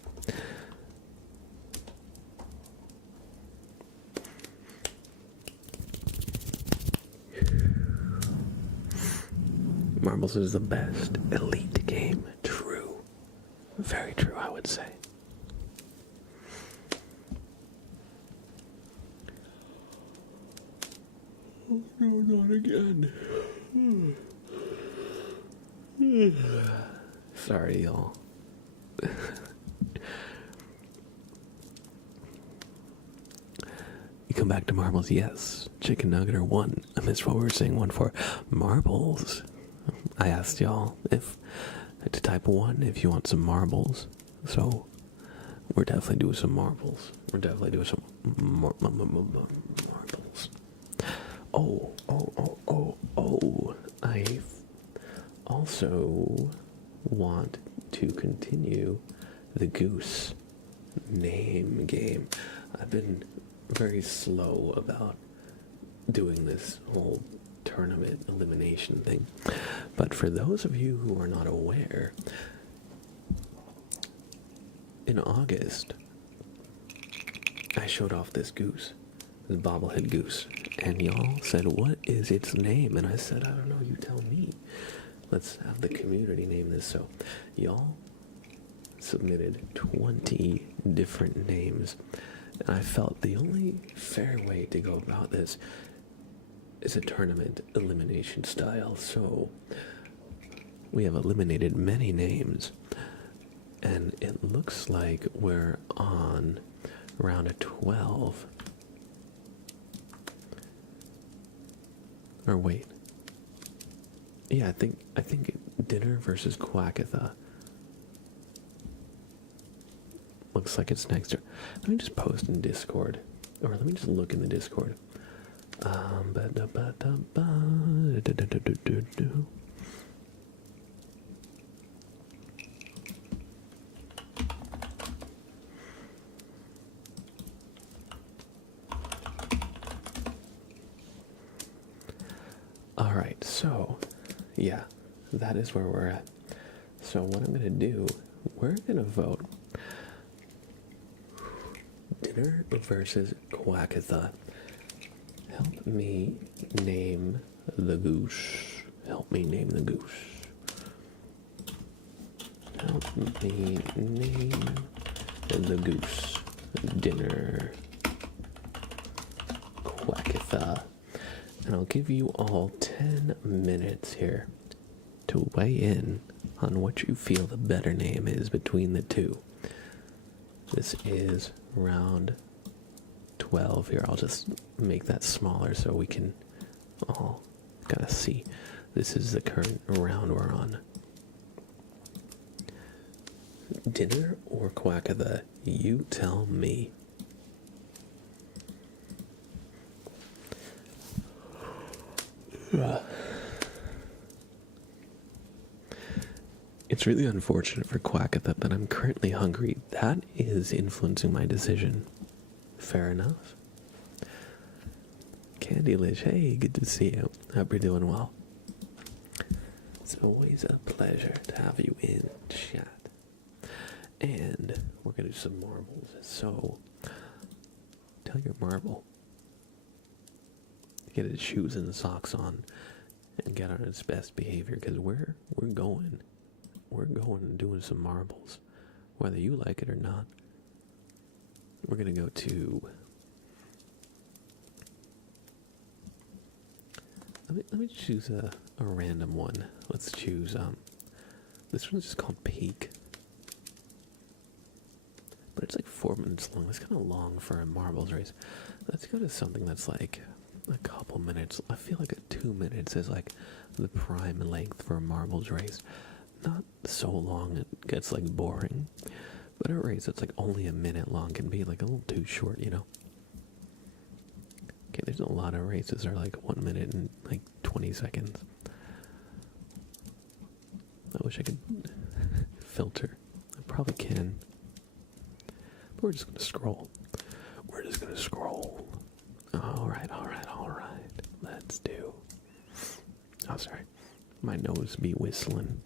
Marbles is the best elite game. True. Very true, I would say. Oh, no, not again. Sorry, y'all. You come back to marbles, yes. Chicken nugget or one. I missed what we were saying one for. Marbles. I asked y'all if to type 1 if you want some marbles. So we're definitely doing some marbles. We're definitely doing some marbles. Oh. I also want to continue the goose name game. I've been very slow about doing this whole tournament elimination thing. But for those of you who are not aware, in August, I showed off this goose. This bobblehead goose, and y'all said, what is its name? And I said, I don't know, you tell me. Let's have the community name this. So y'all submitted 20 different names, and I felt the only fair way to go about this is a tournament elimination style. So we have eliminated many names, and it looks like we're on round of 12. Or wait. Yeah, I think Dinner versus Quackatha. Looks like it's next. Let me just post in Discord. Or let me just look in the Discord. Alright, so, yeah, that is where we're at. So what I'm going to do, we're going to vote Dinner versus Quackatha. Help me name the goose. Help me name the goose. Help me name the goose. Dinner. Quackatha. And I'll give you all 10 minutes here to weigh in on what you feel the better name is between the two. This is round 12 here. I'll just make that smaller so we can all kind of see. This is the current round we're on. Dinner or Quackatha? You tell me. It's really unfortunate for Quackatha that I'm currently hungry. That is influencing my decision. Fair enough. Candylish, hey, good to see you. Hope you're doing well. It's always a pleasure to have you in chat. And we're going to do some marbles. So, tell your marble. Get his shoes and socks on and get on its best behavior, because we're going. We're going and doing some marbles, whether you like it or not. We're going to go to... Let me choose a random one. Let's choose, this one's just called Peak. But it's like 4 minutes long. That's kind of long for a marbles race. Let's go to something that's like a couple minutes. I feel like 2 minutes is like the prime length for a marbles race. Not so long it gets like boring. But a race that's like only a minute long can be like a little too short, you know? Okay, there's a lot of races that are like 1 minute and like 20 seconds. I wish I could filter. I probably can. But we're just gonna scroll. We're just gonna scroll. Alright. Let's do. Oh, sorry. My nose be whistling.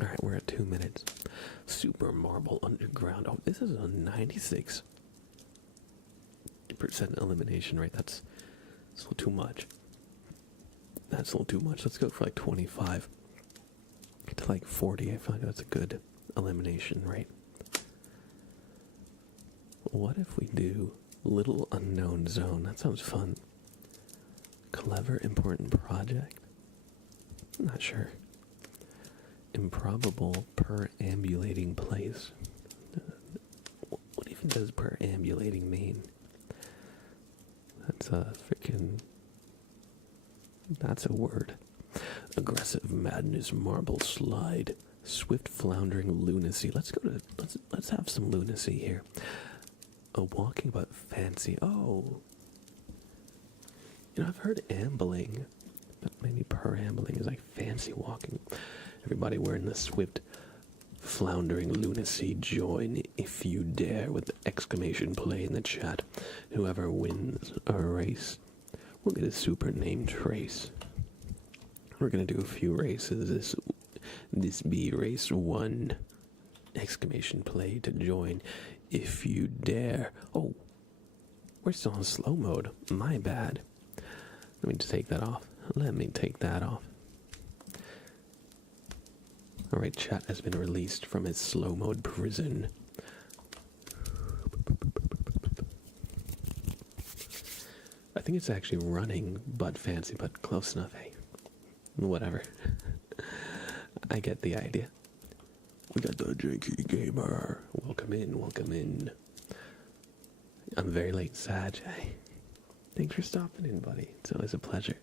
Alright, we're at 2 minutes. Super Marble Underground. Oh, this is a 96% elimination rate. That's a little too much. That's a little too much. Let's go for like 25 to like 40. I feel like that's a good elimination rate. What if we do Little Unknown Zone? That sounds fun. Clever Important Project? I'm not sure. Improbable Perambulating Place. What even does perambulating mean? That's a freaking... That's a word. Aggressive Madness Marble Slide. Swift Floundering Lunacy. Let's have some lunacy here. A walking but fancy. Oh. You know, I've heard ambling, but maybe perambling is like fancy walking. Everybody wearing the swift floundering lunacy, join if you dare with the exclamation play in the chat. Whoever wins a race will get a super name trace. We're gonna do a few races. This be race 1. Exclamation play to join if you dare. Oh, we're still on slow mode. My bad. Let me just take that off. Alright, chat has been released from its slow mode prison. I think it's actually running but fancy, but close enough, hey. Whatever. I get the idea. We got the Janky Gamer. Welcome in. I'm very late, Sag. Hey. Thanks for stopping in, buddy. It's always a pleasure.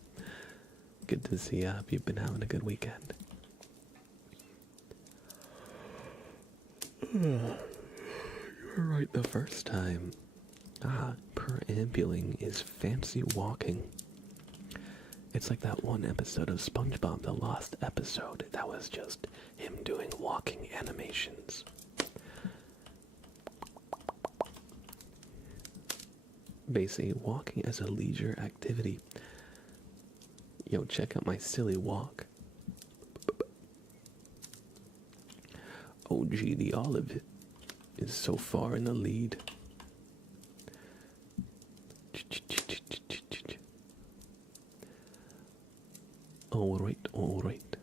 Good to see you. Hope you've been having a good weekend. You were right the first time. Perambulating is fancy walking. It's like that one episode of SpongeBob, the lost episode. That was just him doing walking animations. Basically, walking as a leisure activity. Yo, check out my silly walk. OG the Olive is so far in the lead. Alright.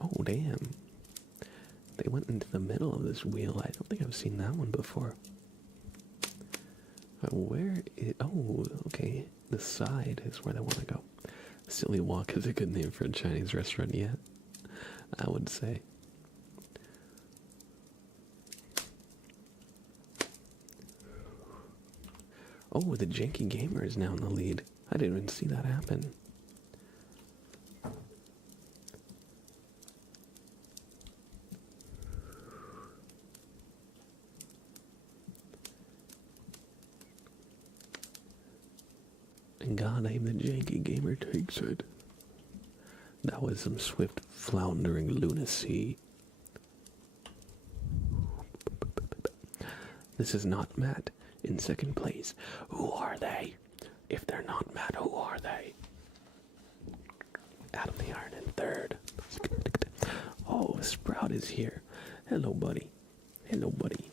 Oh, damn. They went into the middle of this wheel. I don't think I've seen that one before. Oh, okay. The side is where they want to go. Silly Walk is a good name for a Chinese restaurant yet, I would say. Oh, the Janky Gamer is now in the lead. I didn't even see that happen. And God, aim the Janky Gamer takes it. That was some swift floundering lunacy. This is not Matt in second place. Who are they? If they're not Matt, who are they? Adam the Iron in third. Oh, Sprout is here. Hello, buddy. Hello, buddy.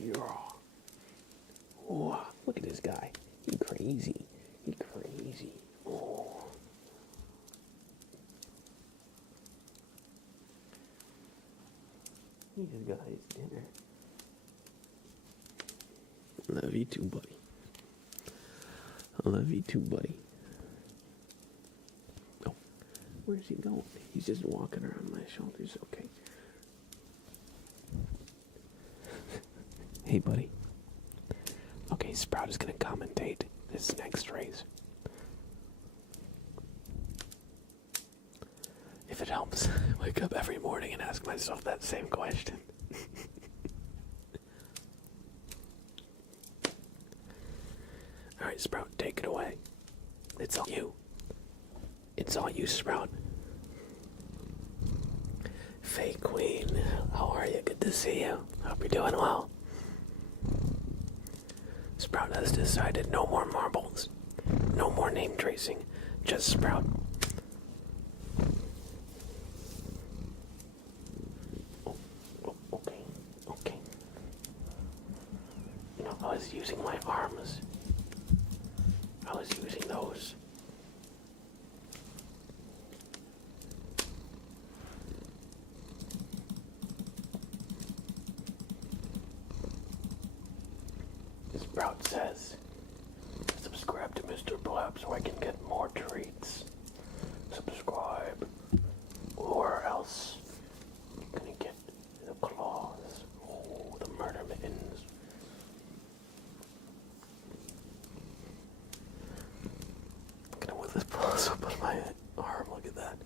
Yeah. Oh, look at this guy. He crazy. He crazy. Oh. He just got his dinner. Love you too, buddy. I love you too, buddy. Oh, where's he going? He's just walking around my shoulders. Okay. Hey, buddy. Okay, Sprout is gonna commentate this next race. If it helps, I wake up every morning and ask myself that same question. Alright, Sprout, take it away. It's all you. It's all you, Sprout. Faye Queen, how are you? Good to see you. Hope you're doing well. Sprout has decided no more marbles. No more name tracing. Just Sprout. Okay. You know, I was using my arms. I was using those. Sprout says, subscribe to Mr. Blab so I can get more treats. Subscribe. Or else you're gonna get the claws. Oh, the murder mittens. I'm gonna move this paws up on my arm. Look at that.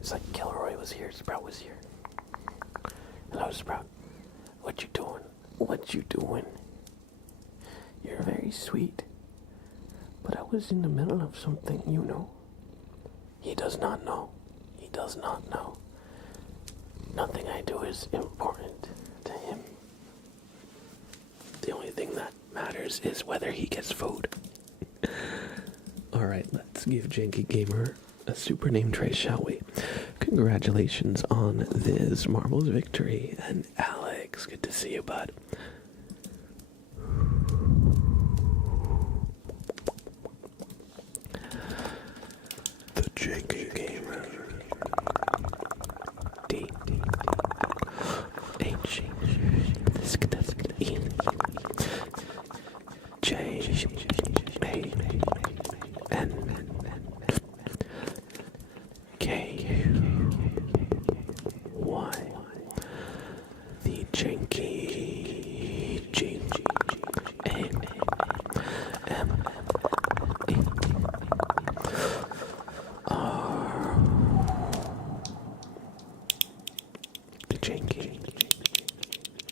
It's like Kilroy was here, Sprout was here. Hello, Sprout. What you doing? What you doing? You're very sweet. But I was in the middle of something, you know. He does not know. He does not know. Nothing I do is important to him. The only thing that matters is whether he gets food. Alright, let's give Janky Gamer a super name trace, shall we? Congratulations on this Marbles victory. And Alex, good to see you, bud. The Janky Gamer. D H E J A N K Y. The Janky G A M E R. The Janky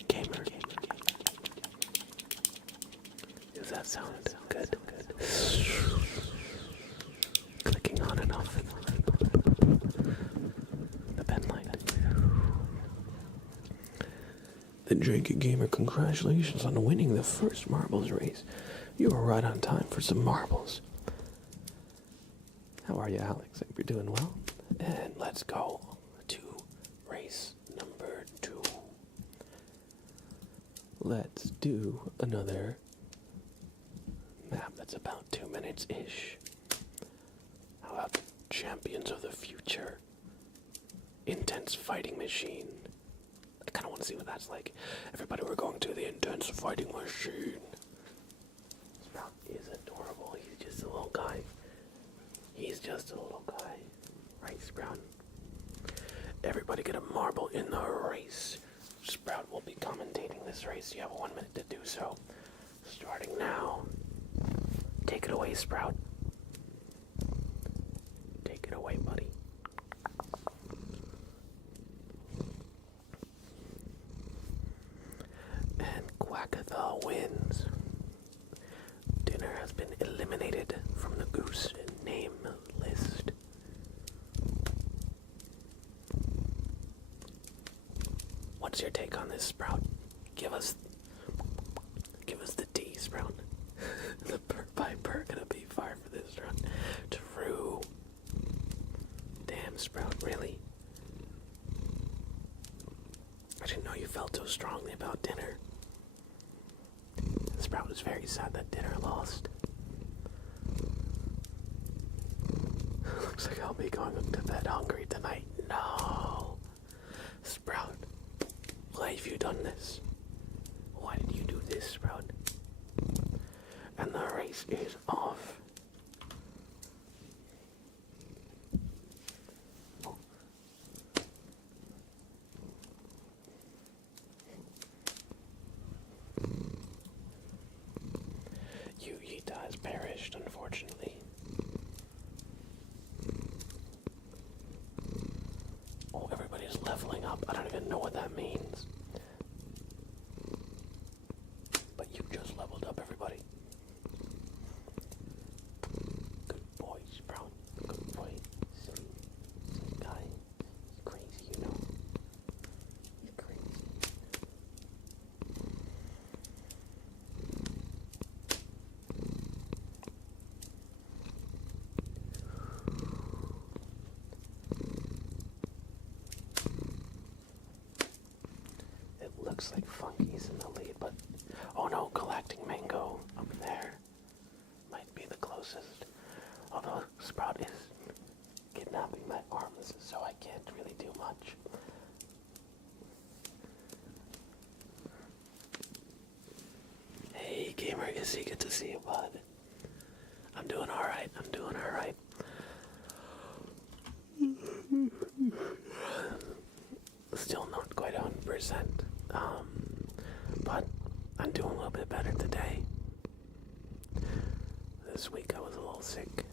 Gamer. Does that sound good? Clicking on and off the pen light. The Janky Gamer, congratulations on winning the first marbles race. You were right on time for some marbles. How are you, Alex? Hope you're doing well. And let's go to race number 2. Let's do another map that's about 2 minutes-ish. How about the Champions of the Future? Intense Fighting Machine. I kind of want to see what that's like. Everybody, we're going to the Intense Fighting Machine. Sprout is adorable. He's just a little guy. He's just a little guy. Right, Sprout? Everybody get a marble in the race. Sprout will be commentating this race. You have 1 minute to do so. Starting now. Take it away, Sprout. Take it away, buddy. And Quackatha wins. Dinner has been eliminated from the goo. your take on this, Sprout? Give us the tea, Sprout. The Viper gonna be fire for this run. True. Damn, Sprout, really? I didn't know you felt so strongly about dinner. Sprout was very sad that dinner lost. Looks like I'll be going to bed hungry tonight. No! Sprout, why have you done this? Why did you do this, Sprout? And the race is off. Yita has perished, unfortunately. Oh, everybody's leveling up. I don't even know what that means. But you just leveled up, everybody. Good boy, Sprout. Good boy. Silly guy. He's crazy, you know. He's crazy. Looks like Funky's in the lead, but oh no, Galactic Mango up there might be the closest. Although Sprout is kidnapping my arms, so I can't really do much. Hey, Gamer Izzy, good to see you, bud. I'm doing alright, I'm doing alright. Still not quite 100%. But I'm doing a little bit better today. This week I was a little sick.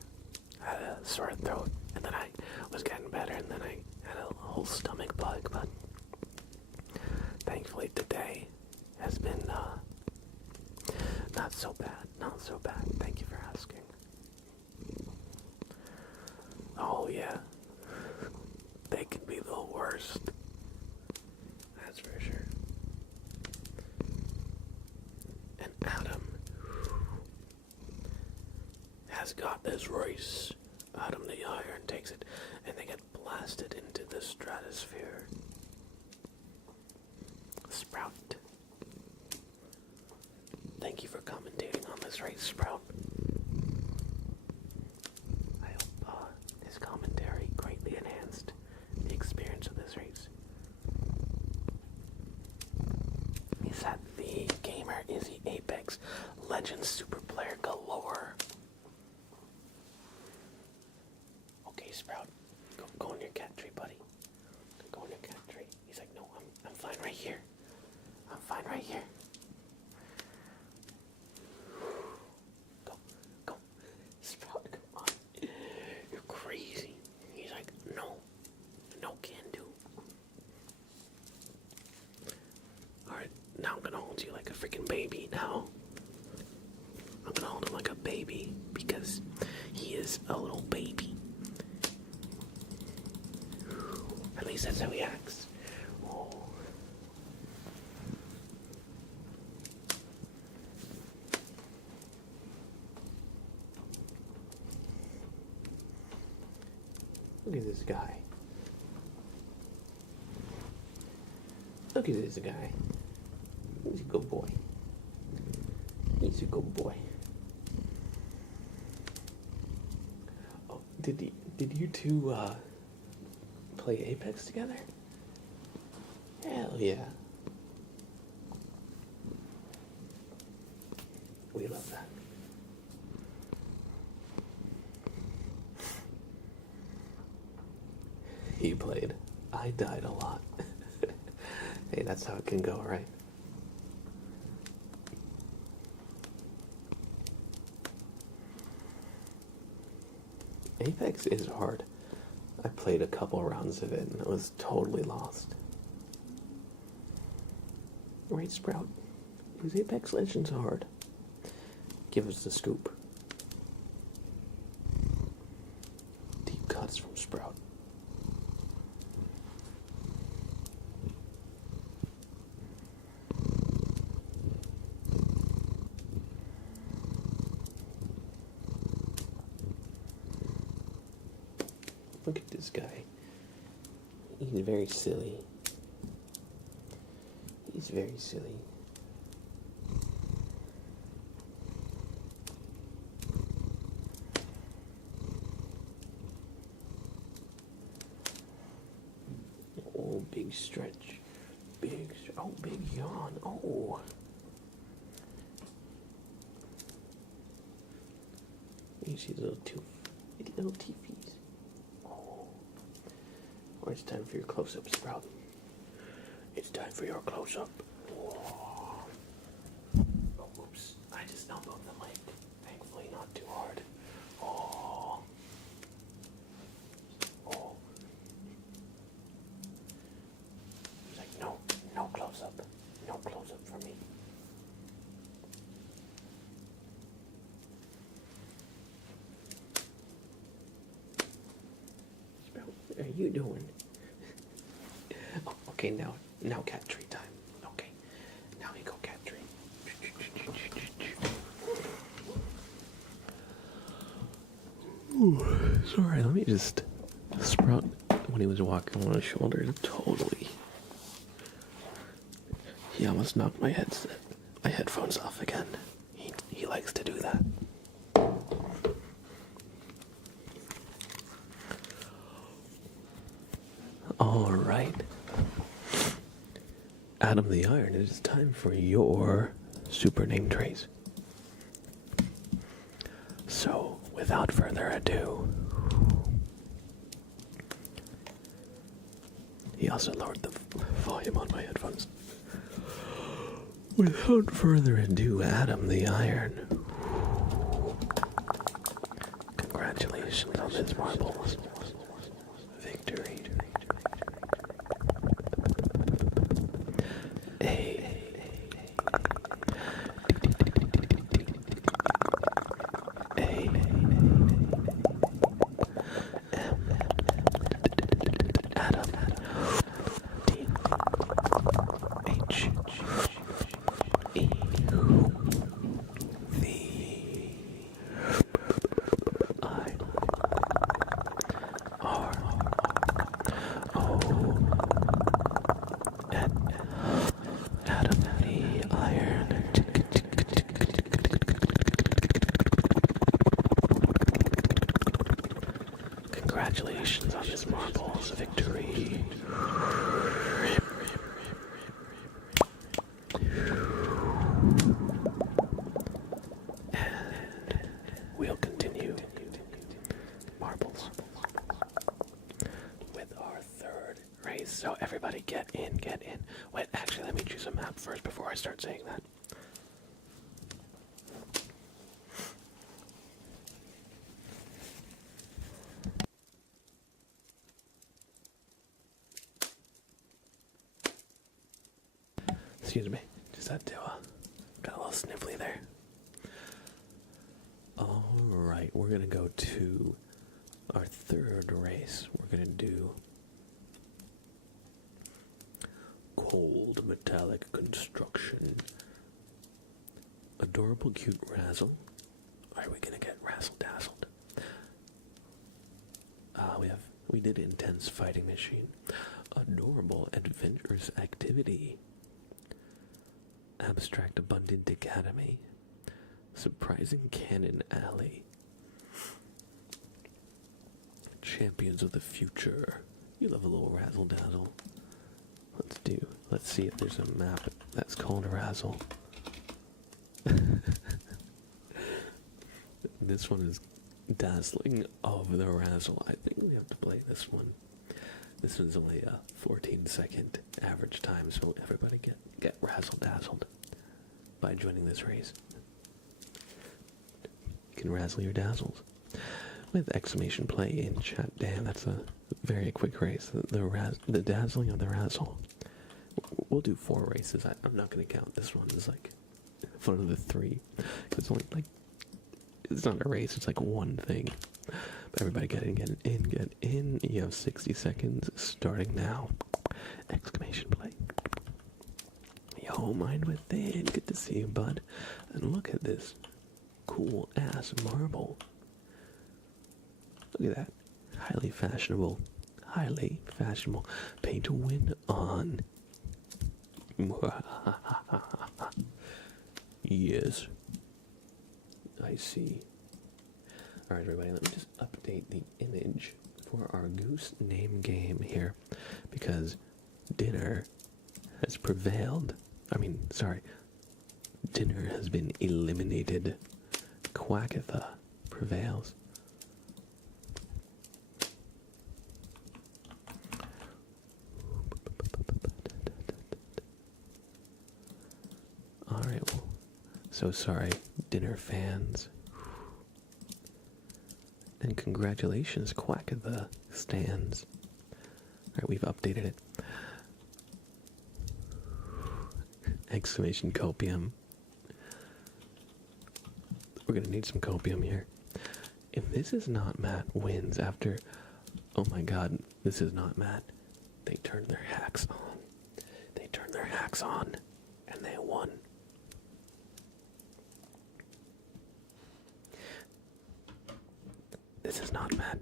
I had a sore throat, and then I was getting better, and then I had a whole stomach bug, but thankfully today has been not so bad, not so bad. Thank you for asking. Oh yeah, they can be the worst. That's for sure. And Adam has got this race. Adam the Iron takes it, and they get blasted into the stratosphere. Sprout. Thank you for commentating on this race, Sprout. I hope his commentary greatly enhanced the experience of this race. He's at the Gamer Izzy Apex Legends Super Player Galore. Okay, Sprout, go in your cat tree, buddy. Go in your cat tree. He's like, no, I'm fine right here. I'm fine right here. Go. Sprout, come on. You're crazy. He's like, no can do. Alright, now I'm gonna hold you like a freaking baby now. I'm gonna hold him like a baby because he is a little baby. At least that's how he acts. Oh. Look at this guy. Look at this guy. He's a good boy. He's a good boy. Oh, did you two play Apex together? Hell yeah. We love that. He played. I died a lot. Hey, that's how it can go, right? Apex is hard. I played a couple rounds of it and I was totally lost. Right, Sprout? Is Apex Legends hard? Give us the scoop. Deep cuts from Sprout. Look at this guy. He's very silly. He's very silly. Oh, big stretch. Oh, big yawn. Oh. You see the little teepees. Oh. Or it's time for your close-up, Sprout. It's time for your close-up. Oh, oops. I just elbowed the mic. Thankfully not too hard. Oh. Oh. He's like, no close-up. No close-up for me. Sprout, what are you doing? Oh, okay, now cat tree time. Okay, now we go cat tree. Ooh, sorry, let me just... Sprout, when he was walking on his shoulder, totally... He almost knocked my headphones off again. He likes to do that. Alright. Adam the Iron, it is time for your super name trace. So, without further ado... He also lowered the volume on my headphones. Without further ado, Adam the Iron. Congratulations on this marbles. Victory. Congratulations on this marbles victory. And we'll continue marbles with our third race. So everybody get in. Wait, actually let me choose a map first before I start saying that. Excuse me, just had to, got a little sniffly there. Alright, we're gonna go to our third race. We're gonna do cold metallic construction. Adorable cute razzle. Are we gonna get razzle dazzled? We did intense fighting machine. Adorable adventurous activity. Abstract Abundant Academy. Surprising Cannon Alley. Champions of the Future. You love a little razzle dazzle. Let's see if there's a map that's called Razzle. This one is Dazzling of the Razzle. I think we have to play this one. This one's only a 14-second average time, so everybody get razzle dazzled by joining this race. You can razzle your dazzles with exclamation play in chat. Damn, that's a very quick race. The dazzling of the razzle. We'll do 4 races. I'm not gonna count this one as like one of the 3. It's only like, it's not a race. It's like one thing. But everybody get in. You have 60 seconds starting now. Exclamation play. Yo, Mind Within. Good to see you, bud. And look at this cool ass marble. Look at that. highly fashionable pay to win on. Yes, I see. Alright, everybody, let me just update the image for our goose name game here, because dinner has prevailed. Dinner has been eliminated. Quackatha prevails. Alright, well, so sorry, dinner fans. And congratulations, Quackatha stands. Alright, we've updated it. Exclamation copium. We're gonna need some copium here. If this is not Matt wins after... Oh my god, this is not Matt. They turned their hacks on. They turned their hacks on, and they won. This is not Matt.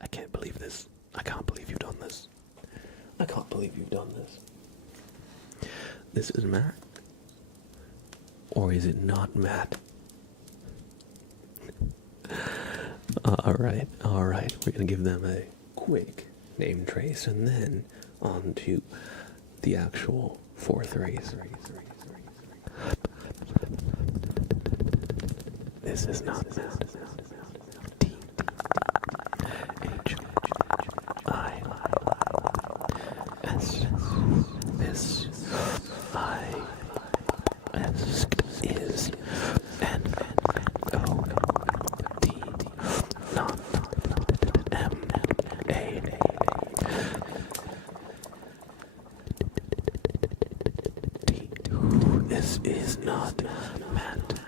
I can't believe this. I can't believe you've done this. I can't believe you've done this. This is Matt. Or is it not Matt? Alright. We're gonna give them a quick name trace and then on to the actual fourth race. This is not Matt. T-H-I-S. This I-S is N-O-T, not M-A. This is not Matt.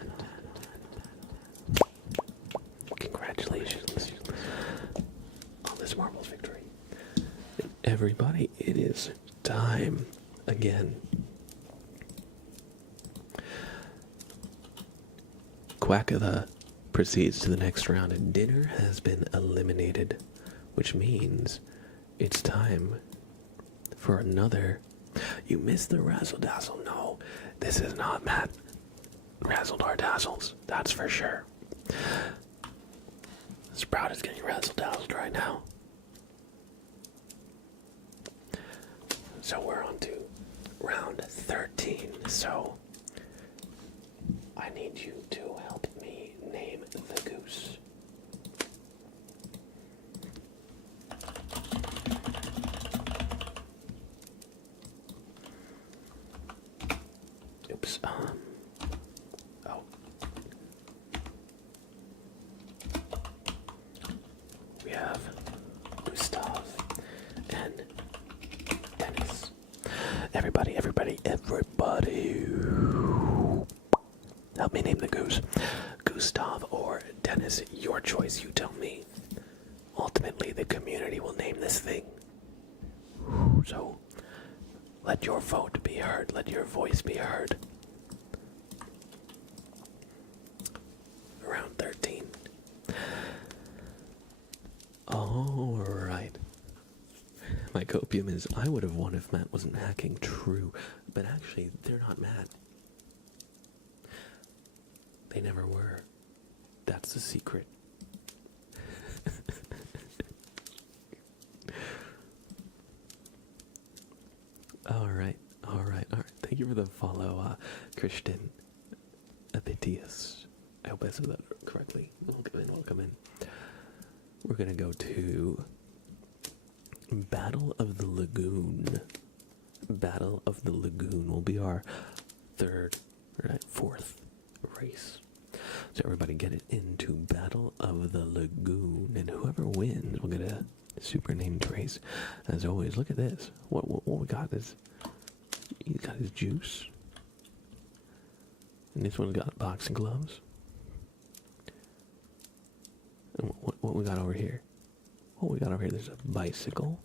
Congratulations on this marbles victory. Everybody, it is time again. Quackatha proceeds to the next round, and dinner has been eliminated, which means it's time for another. You missed the razzle dazzle. No, this is not Matt. Razzled our dazzles, that's for sure. Sprout is getting razzle dazzled right now. So we're on to round 13. So I need you to help me name the goose. Oops. Oh. We have Gustav and Dennis. Everybody. Help me name the goose. Gustav or Dennis, your choice, you tell me. Ultimately, the community will name this thing. So, let your vote be heard. Let your voice be heard. Round 13. Alright. My copium is, I would have won if Matt wasn't hacking. True. But actually, they're not mad. They never were. That's the secret. Alright. Thank you for the follow, Christian Epitius. I hope I said that correctly. Welcome in. We're gonna go to Battle of the Lagoon. Battle of the Lagoon will be our fourth race. So everybody get it into Battle of the Lagoon, and whoever wins will get a super named race. As always, look at this. What we got is, he's got his juice, and this one's got boxing gloves. And what we got over here? There's a bicycle.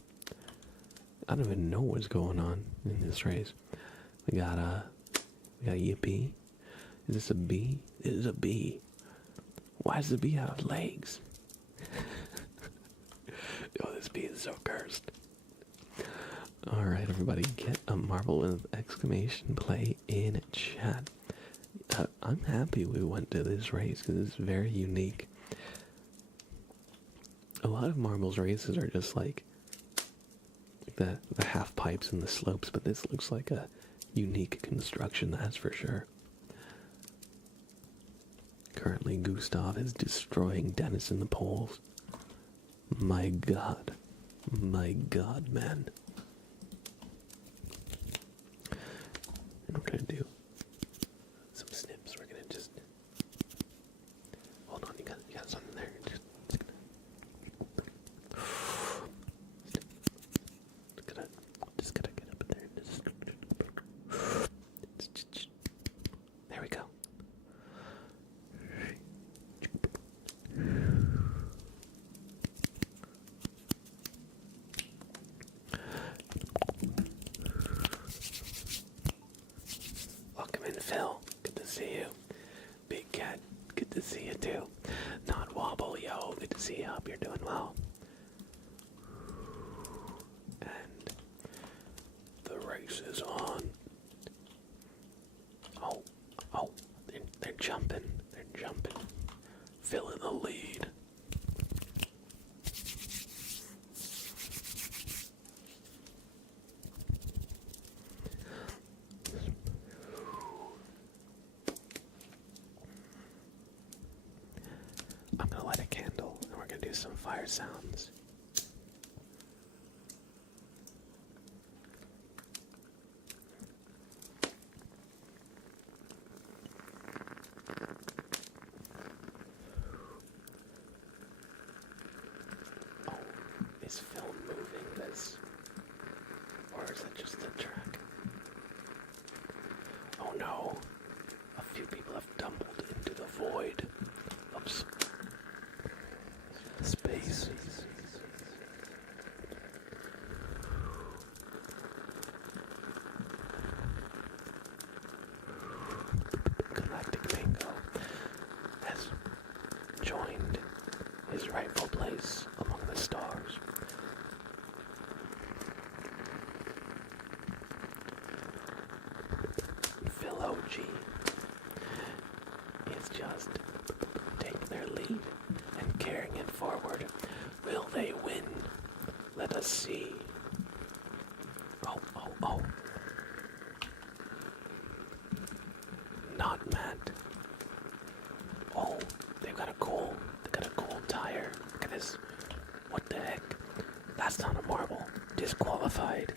I don't even know what's going on in this race. We got a yippee. Is this a bee? It is a bee. Why does the bee have legs? this bee is so cursed. Alright, everybody, get a marble with exclamation play in chat. I'm happy we went to this race because it's very unique. A lot of marbles races are just like the half pipes and the slopes, but this looks like a unique construction, that's for sure. Currently, Gustav is destroying Dennis in the polls. My god, man. And we're gonna do some snips. We're gonna just hold on. You got something there. Just gotta get up there. There we go. Welcome in, Phil. Good to see you. Big Cat, good to see you too. Not Wobble, yo. Good to see you. Hope you're doing well. And the race is on. Oh, they're jumping. They're jumping. Phil in the lead. I'm gonna light a candle and we're gonna do some fire sounds. Oh, is Phil moving this? Or is it just the track? Oh no. A few people have tumbled into the void of space. Galactic Mango has joined his rightful place among the stars. Phil OG is just taking their lead and carrying it forward. Will they win? Let us see. Oh. Not Matt. Oh, they've got a cool tire. Look at this. What the heck? That's not a marble. Disqualified.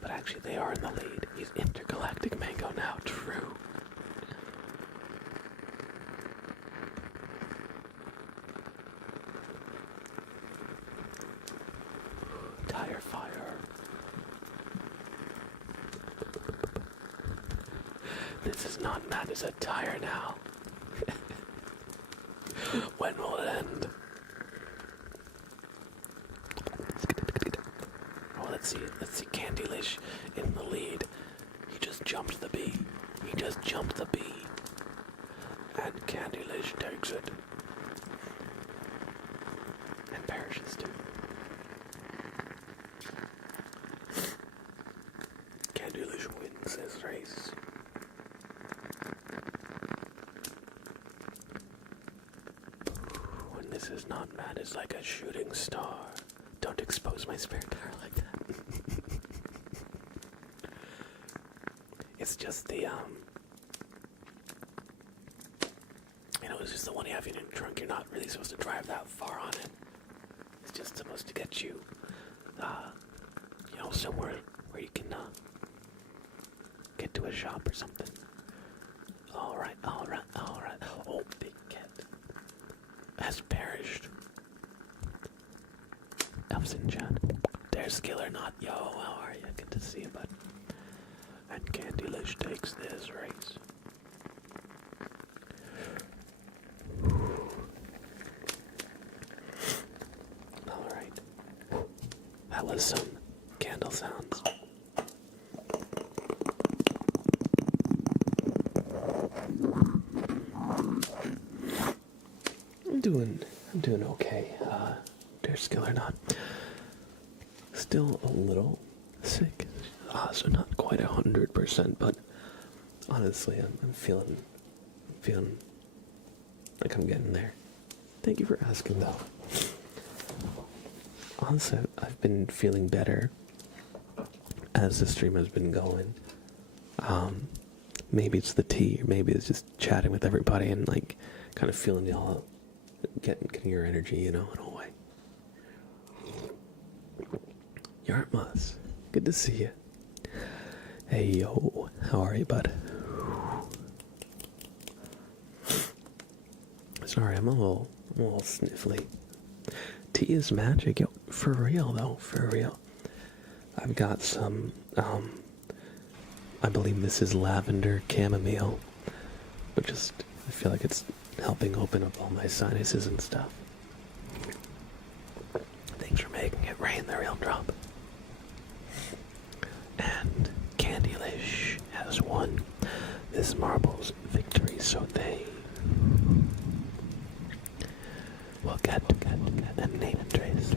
But actually they are in the lead. He's Intergalactic Mango now. True. Tire fire. This is not Matt, it's a tire now. When will it end? Oh, let's see Candylish in the lead. He just jumped the bee. And Candylish takes it. And perishes too. Candylish wins this race. When this is not mad, it's like a shooting star. Don't expose my spare tire like that. It's just the, it's just the one you have in your trunk. You're not really supposed to drive that far on it. It's just supposed to get you, somewhere where you can, get to a shop or something. Alright. Oh, Big Cat has perished. Elves in chat. There's Killer Not. Yo, how are you? Good to see you, bud. And Candylish takes this race. Alright. That was some candle sounds. I'm doing okay. their skill or not. Still a little sick, so not quite 100%, but honestly, I'm feeling like I'm getting there. Thank you for asking, though. Honestly, I've been feeling better as the stream has been going. Maybe it's the tea, or maybe it's just chatting with everybody and like kind of feeling y'all, getting your energy, in a way. Yartmas, good to see you. Hey yo, how are you, bud? Sorry, I'm a little sniffly. Tea is magic, yo. For real though, for real. I've got some, I believe this is lavender chamomile, but I feel like it's helping open up all my sinuses and stuff. Thanks for making it rain, the real drop. And Candylish has won this marbles victory, so they will get a name trace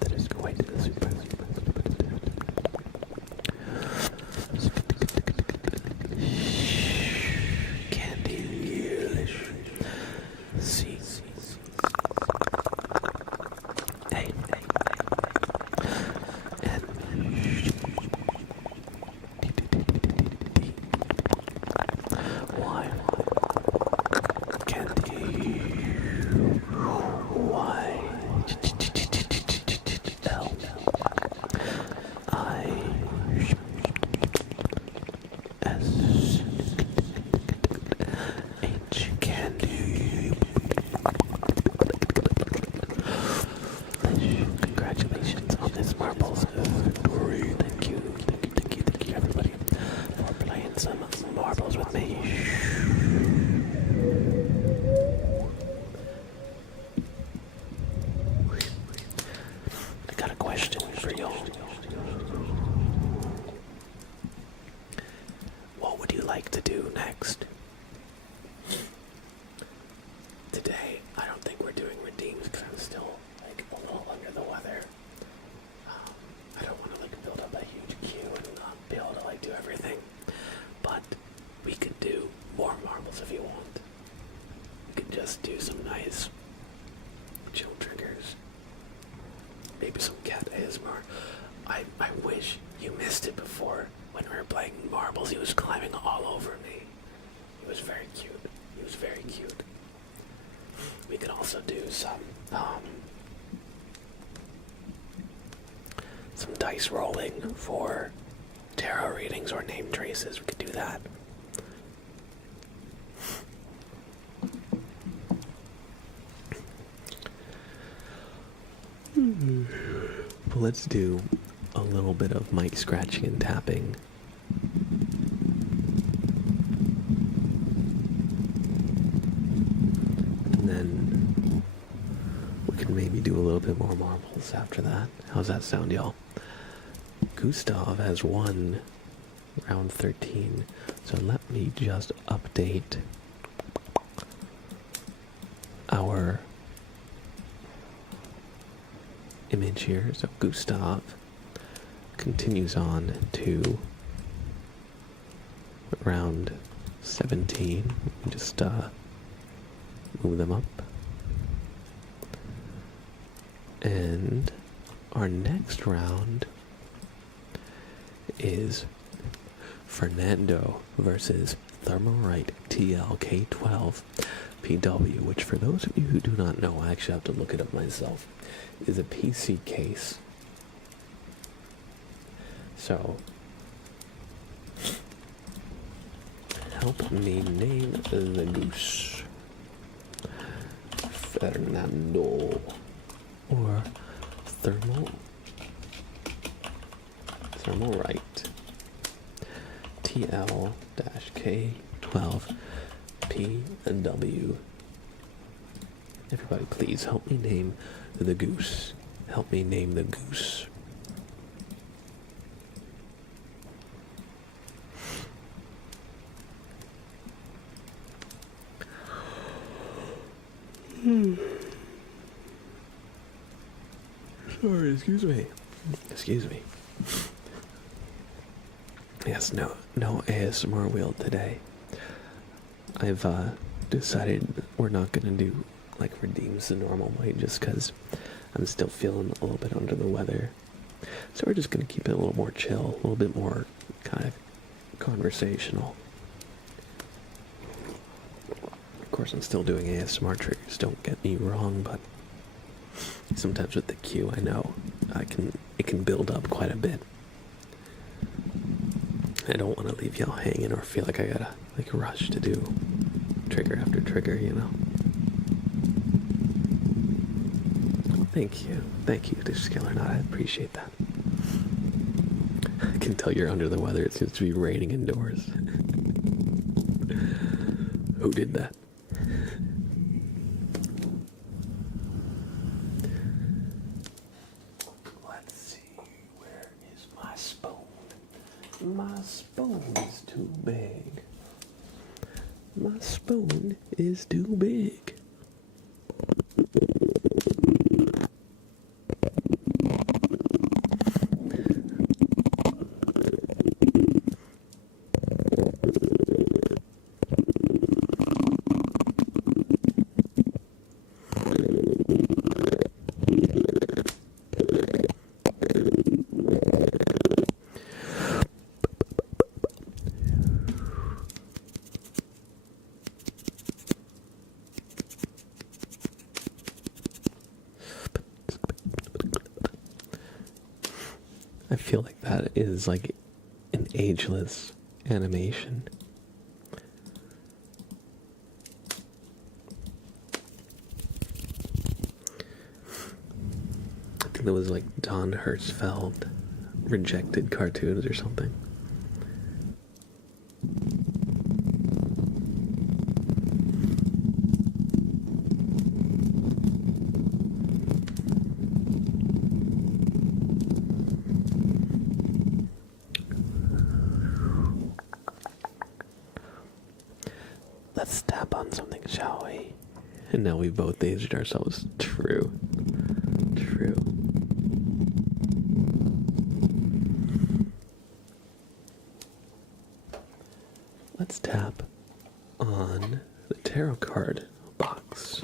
that is quite super. Candylish. See. Hey. And why candy? Why? L I S H candy. Congratulations on this marbles victory. Thank you, everybody, for playing some marbles with me. I got a question for y'all. What would you like to do next? Today, I don't think we're doing redeems because I'm still a little under the weather. I don't want to build up a huge queue and not be able to do everything. But we could do more marbles if you want. We could just do some nice chill triggers. Maybe some cat ASMR. I wish you missed it before. When we were playing marbles, he was climbing all over me. He was very cute. We could also do some dice rolling for tarot readings or name traces. We could do that. But let's do a little bit of mic scratching and tapping. And then we can maybe do a little bit more marbles after that. How's that sound, y'all? Gustav has won round 13. So let me just update our image here. So Gustav continues on to round 17. Just move them up. And our next round is Fernando versus Thermalright TLK12 PW, which for those of you who do not know, I actually have to look it up myself, is a PC case. So, help me name the goose. Fernando or Thermalright TL-K12 P&W. Everybody, please help me name the goose. Help me name the goose. Sorry, excuse me. Excuse me. Yes, no ASMR wheel today. I've decided we're not gonna do like redeems the normal way just because I'm still feeling a little bit under the weather. So we're just gonna keep it a little more chill, a little bit more kind of conversational. Of course, I'm still doing ASMR triggers, don't get me wrong, but sometimes with the queue, I know it can build up quite a bit. I don't want to leave y'all hanging or feel like I gotta like rush to do trigger after trigger, you know. Thank you, Skiller Not. I appreciate that. I can tell you're under the weather. It seems to be raining indoors. Who did that? Let's see, where is my spoon? My spoon is too big. My spoon is too big. I feel like that is like an ageless animation. I think that was like Don Hertzfeldt rejected cartoons or something. Let's tap on something, shall we? And now we've both aged ourselves. True. True. Let's tap on the tarot card box.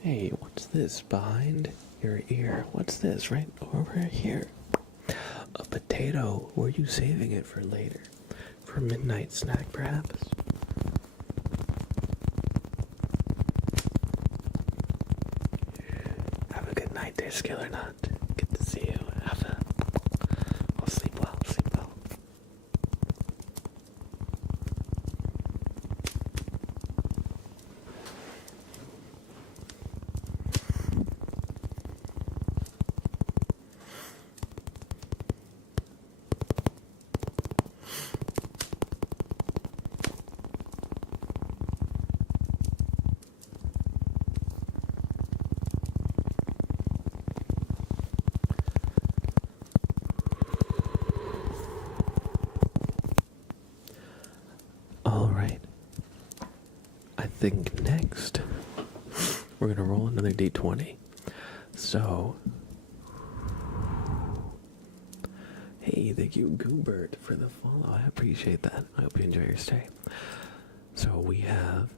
Hey, what's this behind your ear? What's this right over here? A potato. Were you saving it for later? For a midnight snack, perhaps? Have a good night there, Skiller Nut. Good to see you. I'll sleep well, sleep well. Alright, I think next we're gonna roll another d20. So, hey, thank you, Goobert, for the follow. I appreciate that. I hope you enjoy your stay. So we have,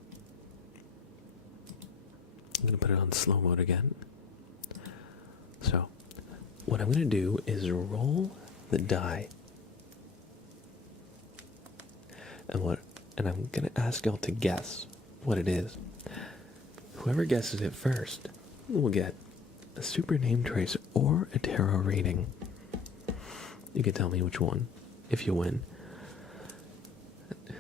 I'm gonna put it on slow mode again. So, what I'm gonna do is roll the die. And I'm gonna ask y'all to guess what it is. Whoever guesses it first will get a super name trace or a tarot reading. You can tell me which one if you win.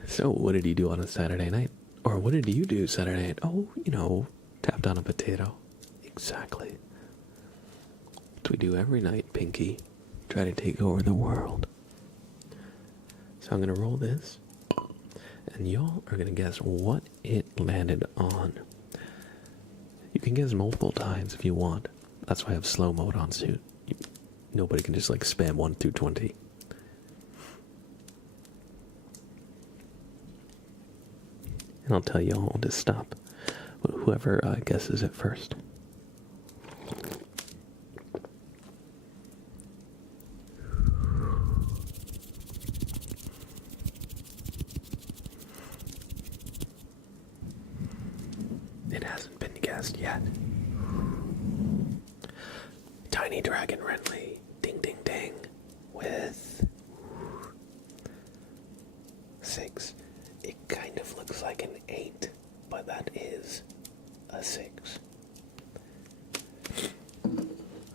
So, what did you do on a Saturday night? Or what did you do Saturday night? Oh, tapped on a potato. Exactly. What we do every night, Pinky. Try to take over the world. So I'm gonna roll this, and y'all are gonna guess what it landed on. You can guess multiple times if you want. That's why I have slow mode on, so nobody can just like spam 1 through 20. And I'll tell y'all to stop. Whoever guesses it first. It hasn't been guessed yet. Tiny Dragon Renly, ding ding ding, with 6. It kind of looks like an 8, but that is a 6.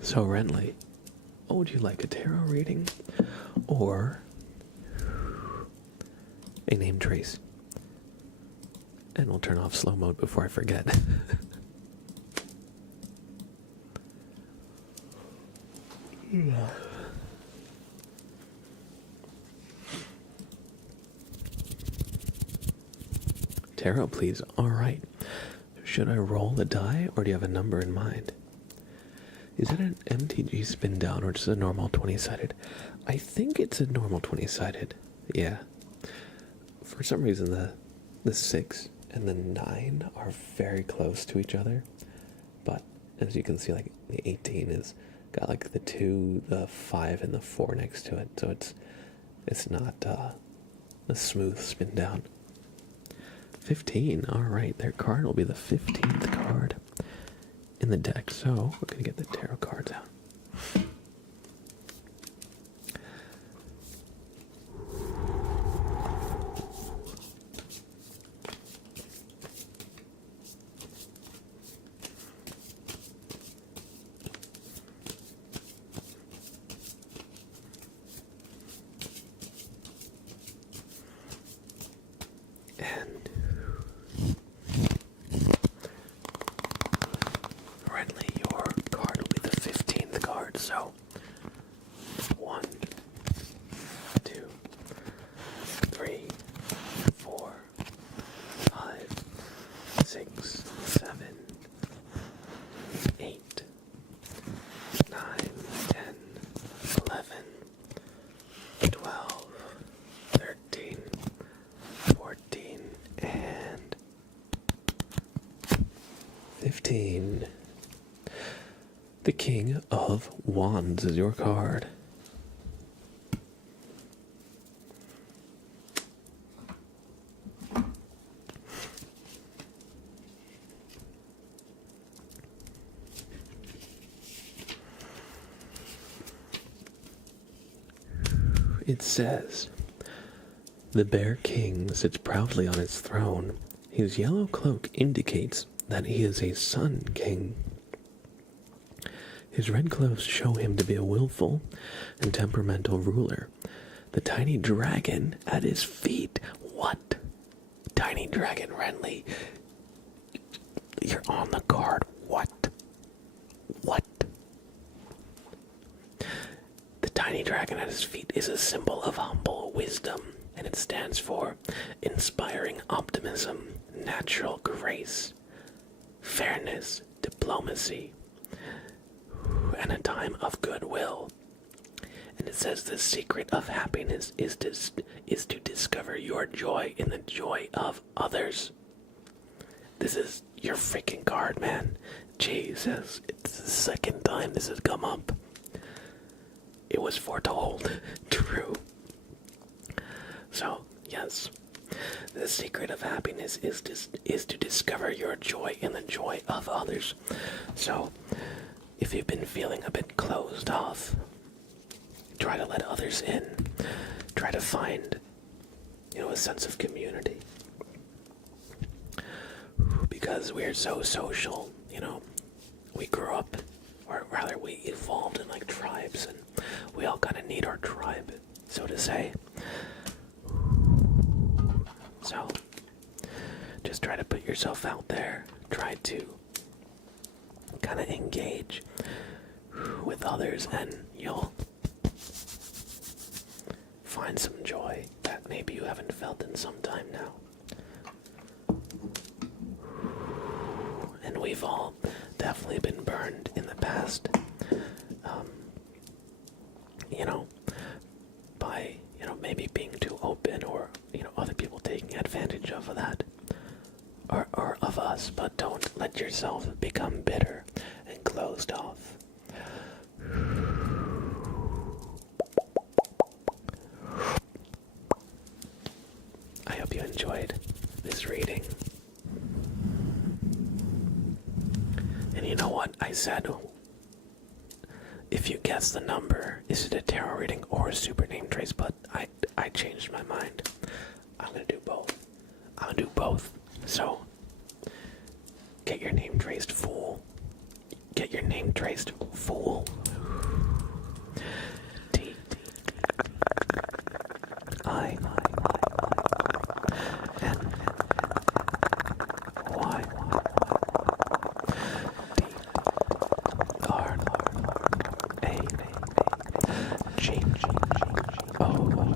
So Renly, would you like a tarot reading or a name trace? And we'll turn off slow mode before I forget. Tarot, please. Alright. Should I roll the die, or do you have a number in mind? Is it an MTG spin down, or just a normal 20-sided? I think it's a normal 20-sided. Yeah. For some reason, the 6 and the 9 are very close to each other. But, as you can see, like, the 18 is got, like, the 2, the 5, and the 4 next to it. So it's not a smooth spin down. 15, alright, their card will be the 15th card in the deck, so we're going to get the tarot cards out. So, 1, 2, 3, 4, 5, 6, 7, 8, 9, 10, 11, 12, 13, 14, and 15. The King of Wands is your card. It says, the Bear King sits proudly on his throne. His yellow cloak indicates that he is a Sun King. His red clothes show him to be a willful and temperamental ruler. The tiny dragon at his feet. What? Tiny Dragon Renly. You're on the card. What? What? The tiny dragon at his feet is a symbol of humble wisdom, and it stands for inspiring optimism, natural grace, fairness, diplomacy, and a time of goodwill. And it says the secret of happiness is to discover your joy in the joy of others. This is your freaking card, man. Jesus, it's the second time this has come up. It was foretold. True. So, yes. The secret of happiness is to discover your joy in the joy of others. So, if you've been feeling a bit closed off, try to let others in. Try to find a sense of community. Because we're so social, we grew up, or rather we evolved in like tribes, and we all kind of need our tribe, so to say. So, just try to put yourself out there, try to kind of engage with others, and you'll find some joy that maybe you haven't felt in some time now. And we've all definitely been burned in the past, by, maybe being too open, or, other people taking advantage of that, or of us. But don't let yourself become bitter and closed off. I hope you enjoyed this reading. And you know what? I said, if you guess the number, is it a tarot reading or a super name trace? But I changed my mind. I'm going to do both. I'm going to do both. So, get your name traced, fool. Get your name traced, fool. T. I. N. Y. D. R. A. G. O.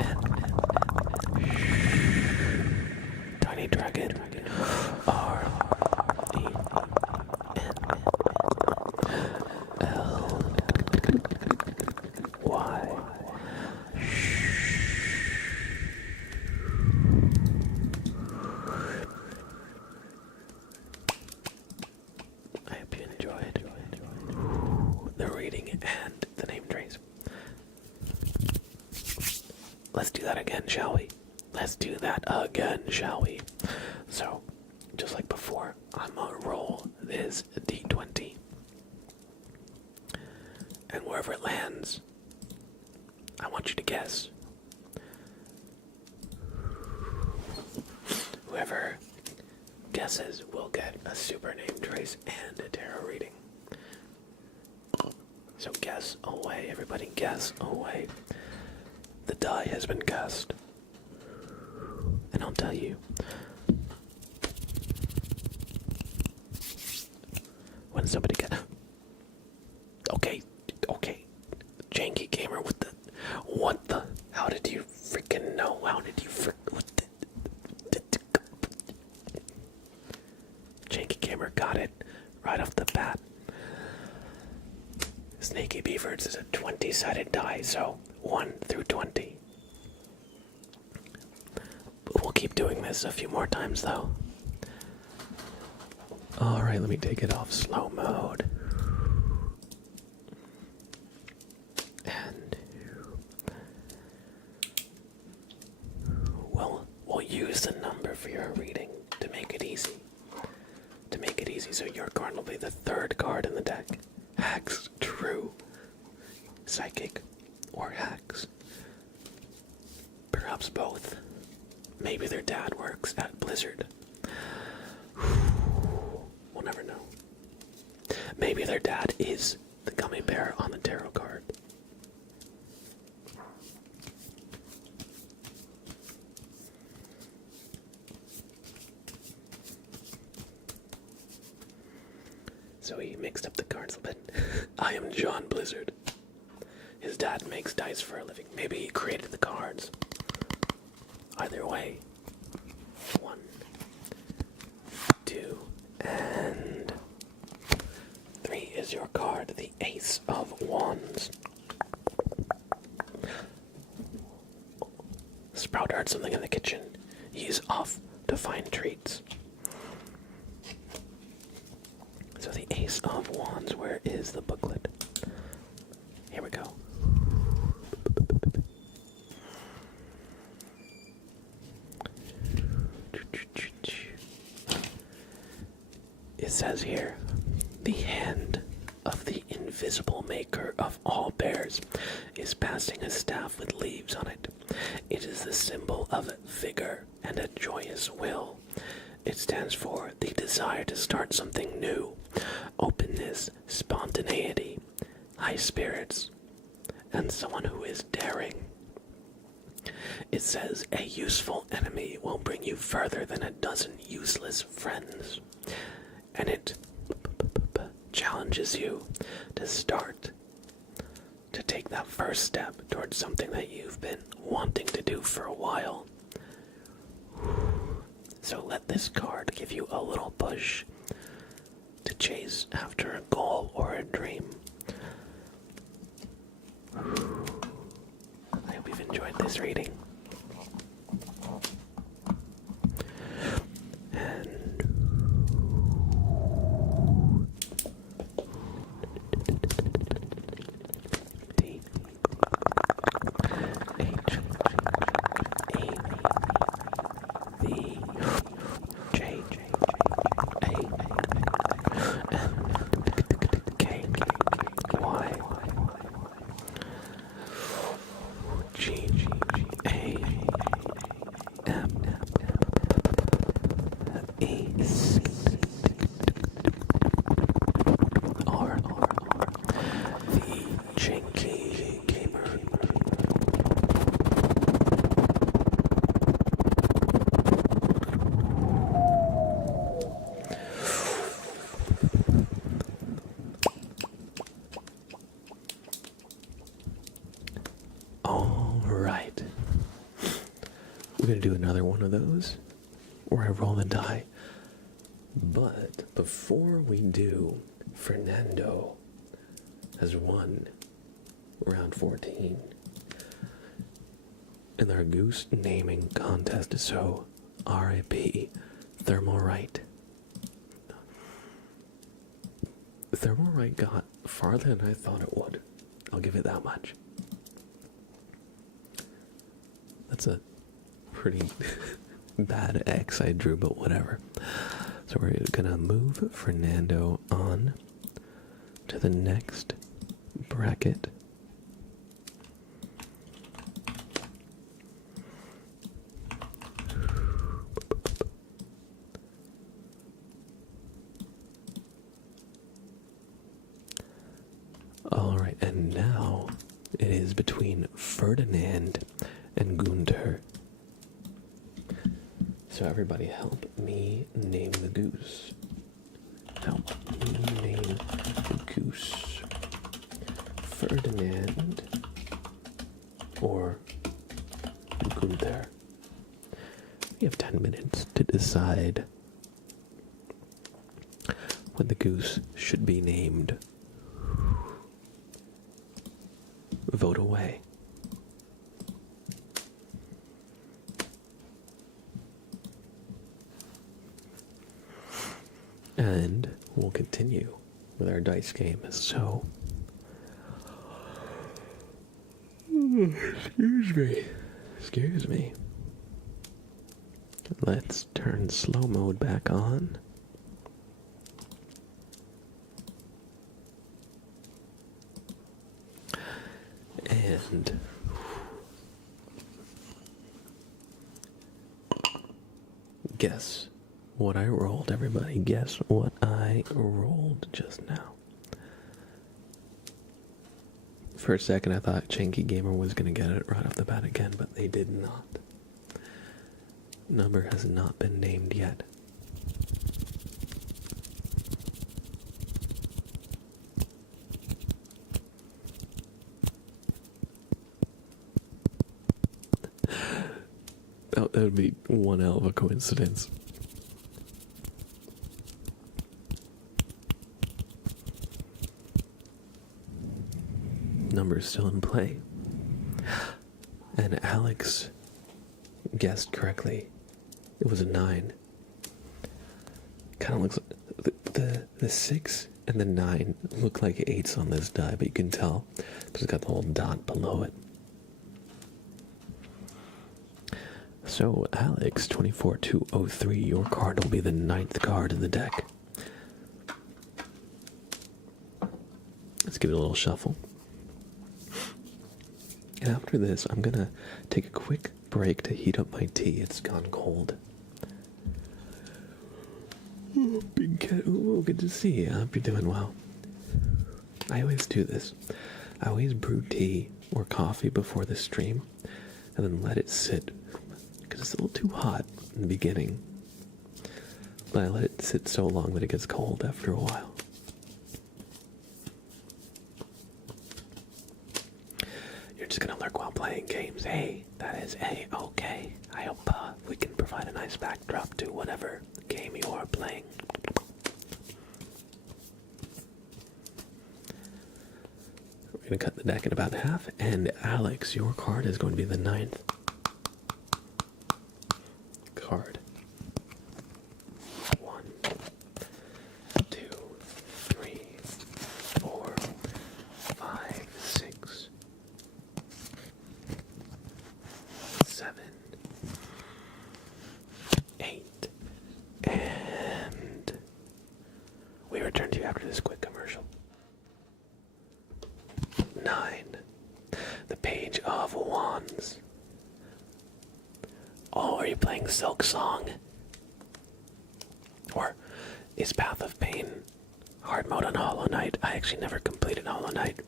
N. Tiny Dragon. R. E. N. L. Y. I hope you enjoyed the reading and the name trace. Let's do that again, shall we? Let's do that again, shall we? So, just like before, I'm gonna roll this D20. And wherever it lands, I want you to guess. Whoever guesses will get a super name trace and a tarot reading. So guess away, everybody, guess away. The die has been cast. And I'll tell you, when somebody Okay. Janky Gamer with the... What the... How did you freaking know? How did you what the... Janky Gamer got it right off the bat. Snaky Beavers is a 20-sided die, so 1 through 20. We'll keep doing this a few more times, though. Alright, let me take it off slow mode. And we'll use the number for your reading to make it easy. So your card will be the third card in the deck. Hacks, true, psychic, or hacks. Perhaps both. Maybe their dad works at Blizzard. We'll never know. Maybe their dad is the gummy bear on the tarot card. So he mixed up the cards a bit. I am John Blizzard. His dad makes dice for a living. Maybe he created the cards. Either way. 1, 2, and 3 is your card, the Ace of Wands. Sprout heard something in the kitchen. He's off to find treats. So the Ace of Wands, where is the booklet? Here we go. It says here, the hand of the invisible maker of all bears is passing a staff with leaves on it. It is the symbol of vigor and a joyous will. It stands for the desire to start something new, openness, spontaneity, high spirits, and someone who is daring. It says a useful enemy will bring you further than a dozen useless friends. And it challenges you to start, to take that first step towards something that you've been wanting to do for a while. So let this card give you a little push to chase after a goal or a dream. I hope you've enjoyed this reading. We're going to do another one of those where I roll the die. But before we do, Fernando has won round 14 in our goose naming contest. So RIP Thermal Right. Thermal Right got farther than I thought it would. I'll give it that much. That's a pretty bad X I drew, but whatever. So we're gonna move Fernando on to the next bracket. Alright, and now it is between Ferdinand and Gunter. So everybody help me name the goose. Help me name the goose. Ferdinand or Gunther. We have 10 minutes to decide what the goose should be named. Vote away. And we'll continue with our dice game. So, excuse me. Let's turn slow mode back on. And guess what I rolled, everybody. Guess what I rolled just now. For a second, I thought Chinky Gamer was going to get it right off the bat again, but they did not. Number has not been named yet. Oh, that would be one hell of a coincidence. Number is still in play. And Alex guessed correctly. It was a 9. Kind of looks like the 6 and the 9 look like 8s on this die, but you can tell because it's got the little dot below it. So, Alex, 24203, your card will be the 9th card in the deck. Let's give it a little shuffle. And after this, I'm gonna take a quick break to heat up my tea. It's gone cold. Ooh, big cat. Ooh, good to see you. I hope you're doing well. I always do this. I always brew tea or coffee before the stream and then let it sit because it's a little too hot in the beginning. But I let it sit so long that it gets cold after a while. You're just gonna lurk while playing games. Hey, that is A-okay. I hope we can provide a nice backdrop to whatever game you are playing. We're gonna cut the deck in about half, and Alex, your card is going to be the 9th card. 1, 2, 3, 4, 5, 6, 7, 8, and we return to you after this quick commercial. 9. The Page of Wands. Oh, are you playing Silk Song? Or is Path of Pain hard mode on Hollow Knight? I actually never completed Hollow Knight.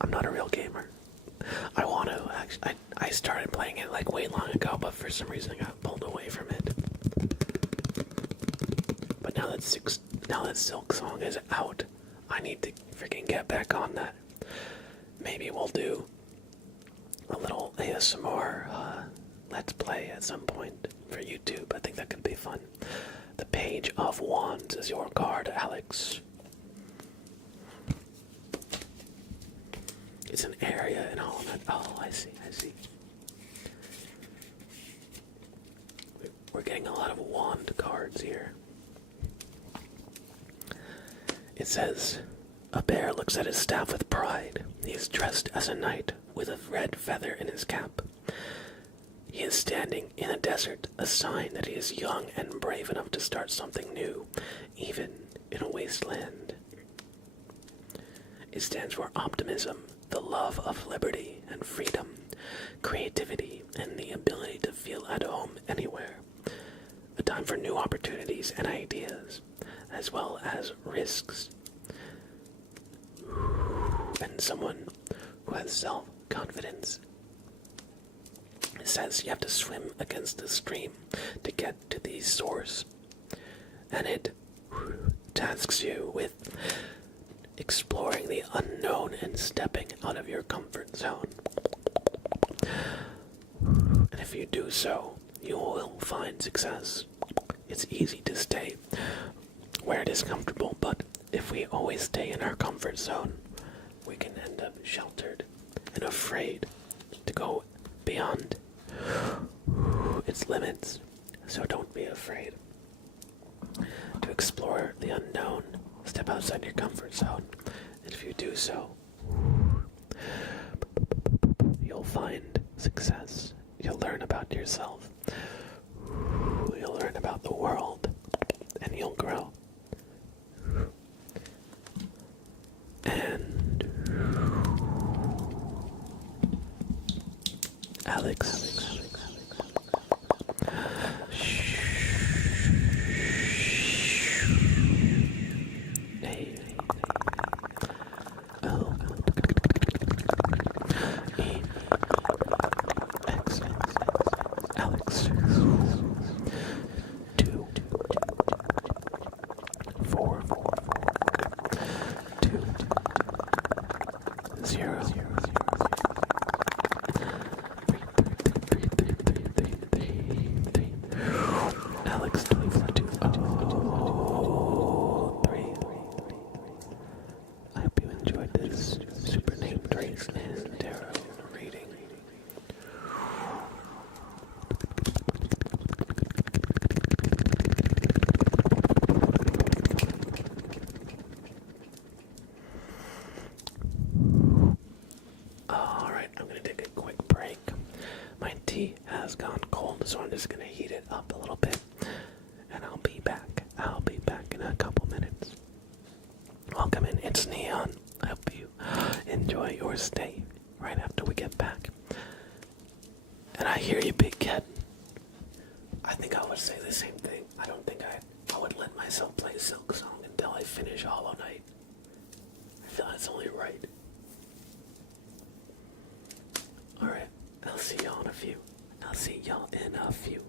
I'm not a real gamer. I want to. Actually, I started playing it like way long ago, but for some reason I got pulled away from it. But now that Silk Song is out, I need to freaking get back on that. Maybe we'll do a little ASMR Let's Play at some point for YouTube. I think that could be fun. The Page of Wands is your card, Alex. It's an area in Hollow Knight. Oh, I see. We're getting a lot of wand cards here. It says, a bear looks at his staff with pride. He is dressed as a knight with a red feather in his cap. He is standing in a desert, a sign that he is young and brave enough to start something new, even in a wasteland. It stands for optimism, the love of liberty and freedom, creativity, and the ability to feel at home anywhere. A time for new opportunities and ideas, as well as risks. And someone who has self-confidence. It says you have to swim against the stream to get to the source. And it tasks you with exploring the unknown and stepping out of your comfort zone. And if you do so, you will find success. It's easy to stay where it is comfortable, but if we always stay in our comfort zone, we can end up sheltered and afraid to go beyond its limits. So don't be afraid to explore the unknown. Step outside your comfort zone. And if you do so, you'll find success. You'll learn about yourself. You'll learn about the world. And you'll grow. And Alex. Alex. 2 4 2 0 Alex 2 3. I hope you enjoyed this super name trace and tarot reading. Alright, I'm going to take a quick break. My tea has gone cold, so I'm just going to heat it up a little bit. And I'll be back. I'll be back in a couple minutes. Welcome in, it's Neon. I hope you enjoy your stay right after we get back. And I hear you, Big Cat. I think I would say the same thing. I don't think I would let myself play Silk Song until I finish Hollow Knight. I feel that's only right. Alright, I'll see y'all in a few. I'll see y'all in a few.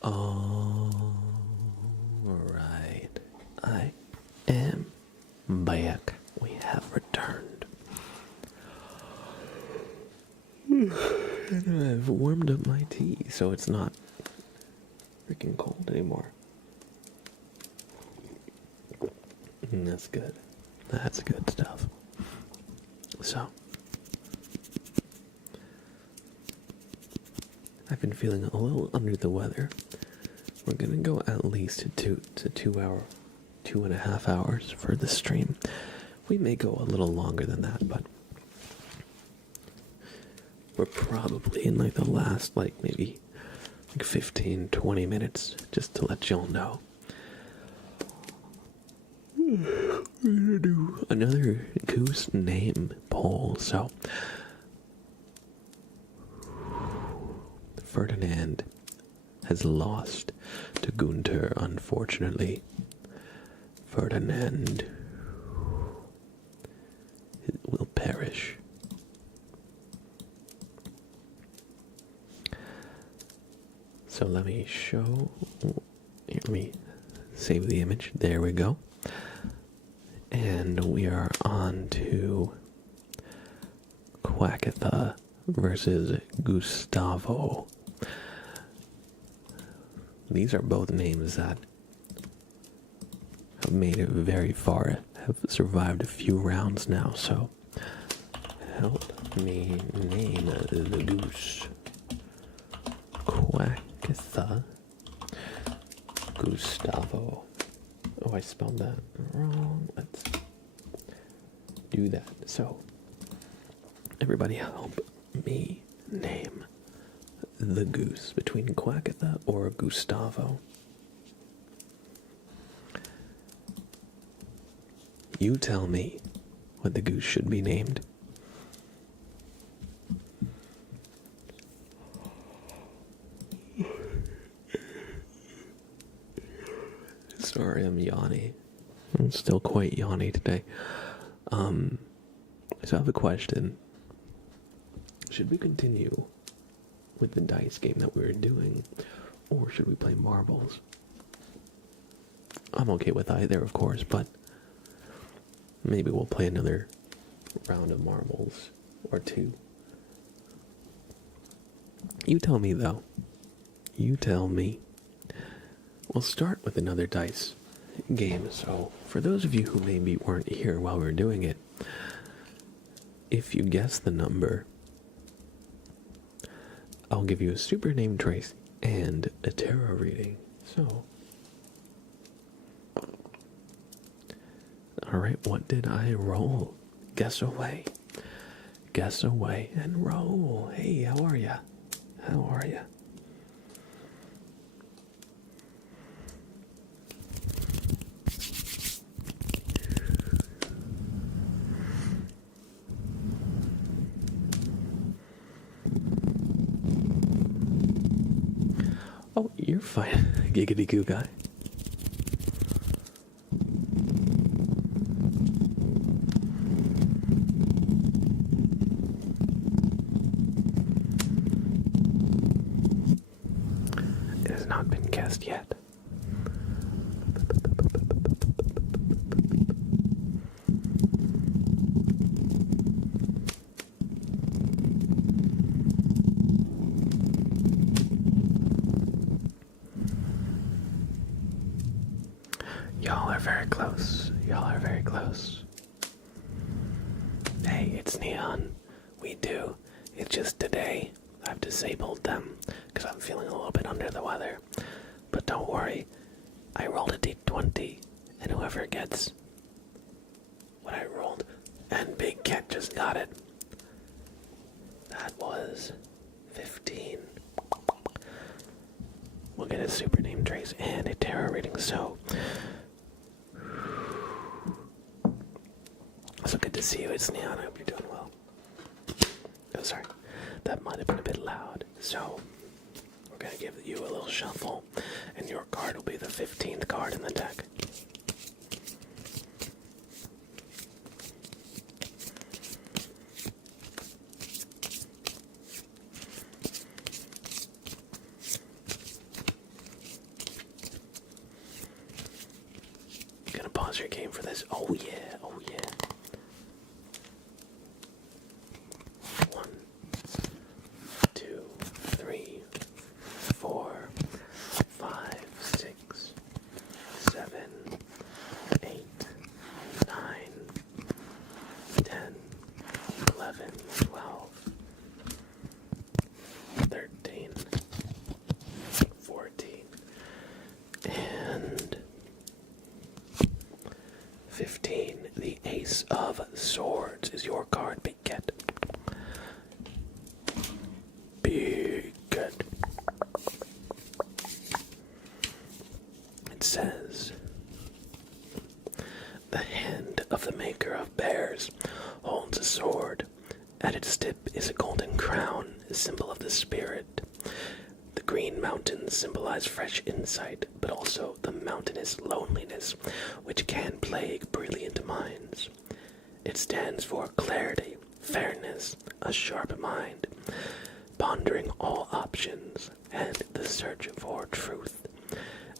Alright, I am back. We have returned. And I've warmed up my tea so it's not freaking cold anymore. That's good. That's good stuff. So, I've been feeling a little under the weather. We're gonna go at least to 2.5 hours for the stream. We may go a little longer than that, but we're probably in like the last maybe 15, 20 minutes, just to let y'all know. We're gonna do another goose name poll. So, Ferdinand has lost to Gunther, unfortunately. Ferdinand will perish. So let me let me save the image. There we go. And we are on to Quackatha versus Gustavo. These are both names that have made it very far, have survived a few rounds now, so help me name the goose. Quackatha Gustavo. Oh, I spelled that wrong. Let's do that. So, everybody help me name the goose between Quackatha or Gustavo. You tell me what the goose should be named. Sorry, I'm yawny. I'm still quite yawny today. So I have a question. Should we continue with the dice game that we were doing, or should we play marbles? I'm okay with either, of course, but maybe we'll play another round of marbles or two. You tell me, though. You tell me. We'll start with another dice game. So, for those of you who maybe weren't here while we were doing it, if you guess the number, I'll give you a super name trace and a tarot reading. So, alright, what did I roll? Guess away. Guess away and roll. Hey, how are ya? How are ya? Oh, you're fine, giggity goo guy. It has not been cast yet. Y'all are very close. Y'all are very close. Hey, it's Neon. We do. It's just today I've disabled them because I'm feeling a little bit under the weather. But don't worry. I rolled a d20, and whoever gets what I rolled, and Big Cat just got it. That was 15. We'll get a super name trace and a tarot reading, so good to see you. It's Neon. I hope you're doing well. Oh, sorry. That might have been a bit loud. So, we're going to give you a little shuffle, and your card will be the 15th card in the deck. Gonna pause your game for this. Oh yeah, oh yeah. the maker of bears, holds a sword. At its tip is a golden crown, a symbol of the spirit. The green mountains symbolize fresh insight, but also the mountainous loneliness, which can plague brilliant minds. It stands for clarity, fairness, a sharp mind, pondering all options, and the search for truth.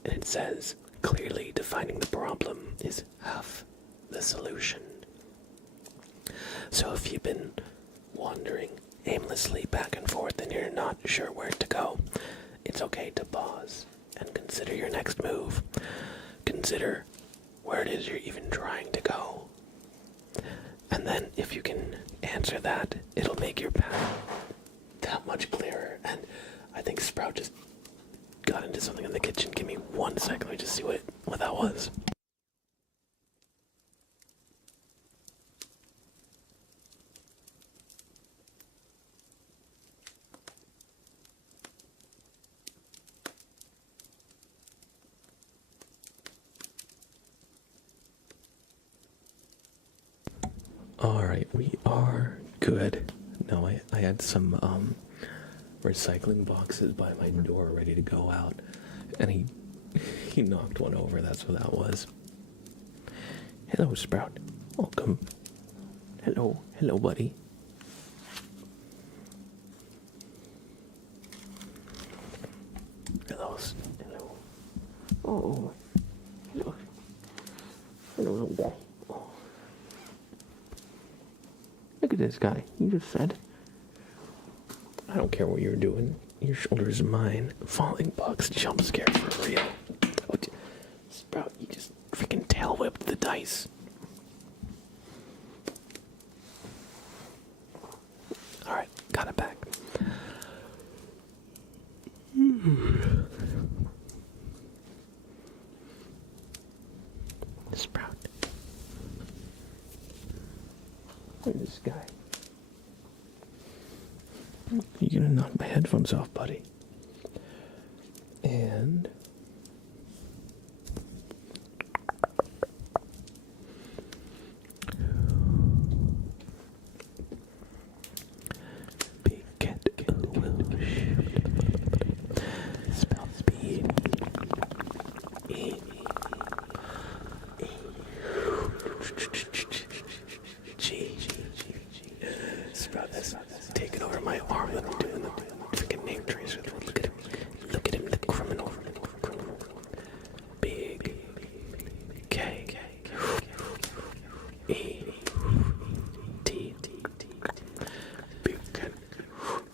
And it says, clearly defining the problem is half the solution. So if you've been wandering aimlessly back and forth and you're not sure where to go, it's okay to pause and consider your next move. Consider where it is you're even trying to go. And then if you can answer that, it'll make your path that much clearer. And I think Sprout just got into something in the kitchen. Give me 1 second, let me just see what that was. Alright, we are good. No, I had some recycling boxes by my door ready to go out, and he knocked one over. That's what that was. Hello, Sprout. Welcome. Hello, buddy. Hello. Oh, hello. Hello, little guy. Oh. Look at this guy. You just said, I don't care what you're doing. Your shoulder is mine. Falling bugs, jump scare for real. Oh, Sprout, you just freaking tail whipped the dice. Alright, got it back. Sprout. Look at this guy. You're gonna knock my headphones off, buddy. And big cat spells B E G. Sprout has taken over my arm and I'm doing the freaking name tracer. Look at him. Look at him, the criminal. Big K E T Big Cat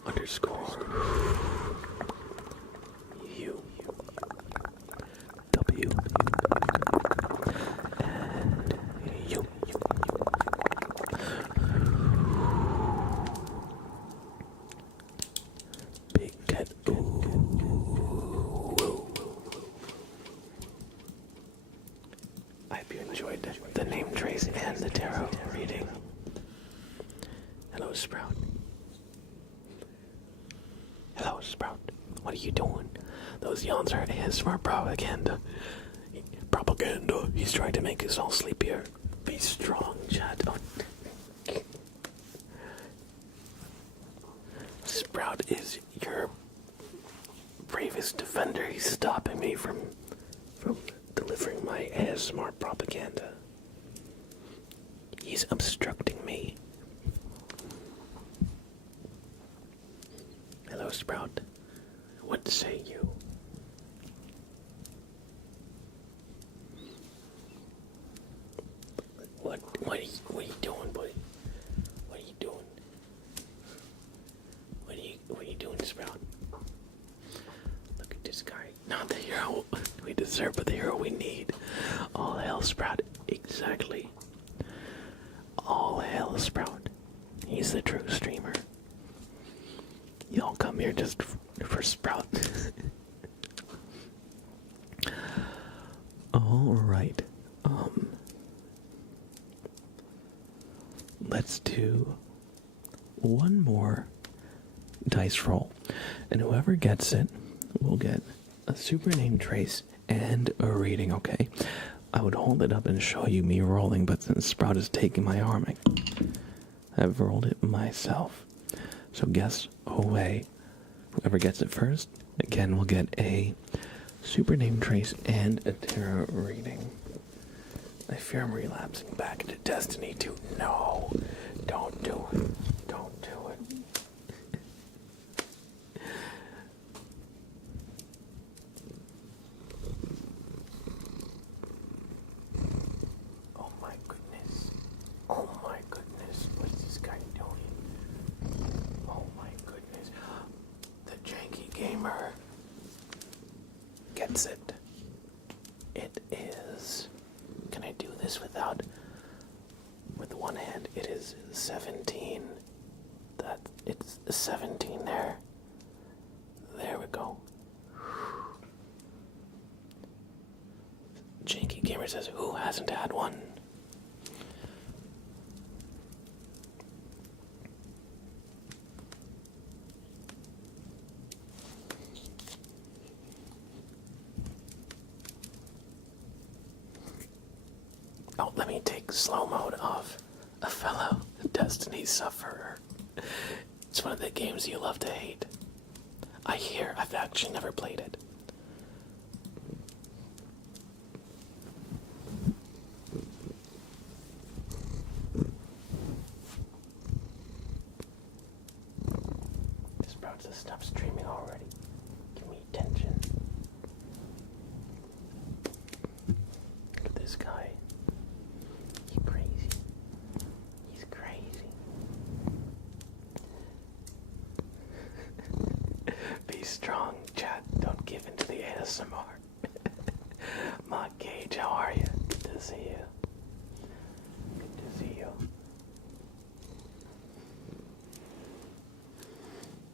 underscore U W and U. Big Cat. I hope you enjoyed the name trace and the tarot reading. Hello, Sprout. Hello, Sprout. What are you doing? Those yawns are ASMR propaganda. Propaganda. He's trying to make us all sleepier. Be strong, chat. Oh. Sprout is your bravest defender. He's stopping me from delivering my ASMR propaganda. He's obstructing me. Hello, Sprout. What say you? What are you doing, buddy? What are you doing? What are you doing, Sprout? Look at this guy. Not the hero we deserve, but the hero we need. All hail Sprout. Exactly. All hail Sprout. He's the true streamer. Y'all come here just for Sprout. Alright. Let's do one more dice roll. And whoever gets it will get a super name trace and a reading, okay? I would hold it up and show you me rolling, but since Sprout is taking my arm, I've rolled it myself. So guess away. Whoever gets it first, again, will get a super name trace and a tarot reading. I fear I'm relapsing back into Destiny 2. No, don't do it. Don't do it. Oh my goodness. Oh my goodness. What's this guy doing? Oh my goodness. The janky gamer gets it. It is. Can I do this with one hand? It is 17. It's 17 there. There we go. Janky Gamer says, who hasn't had one? Oh, let me take slow mode off. A fellow Destiny sufferer. It's one of the games you love to hate. I hear. I've actually never played it. This bro just stop streaming already. Give me attention. Look at this guy. He's crazy. He's crazy. Be strong, chat. Don't give in to the ASMR. Mod Gage, how are you? Good to see you. Good to see you.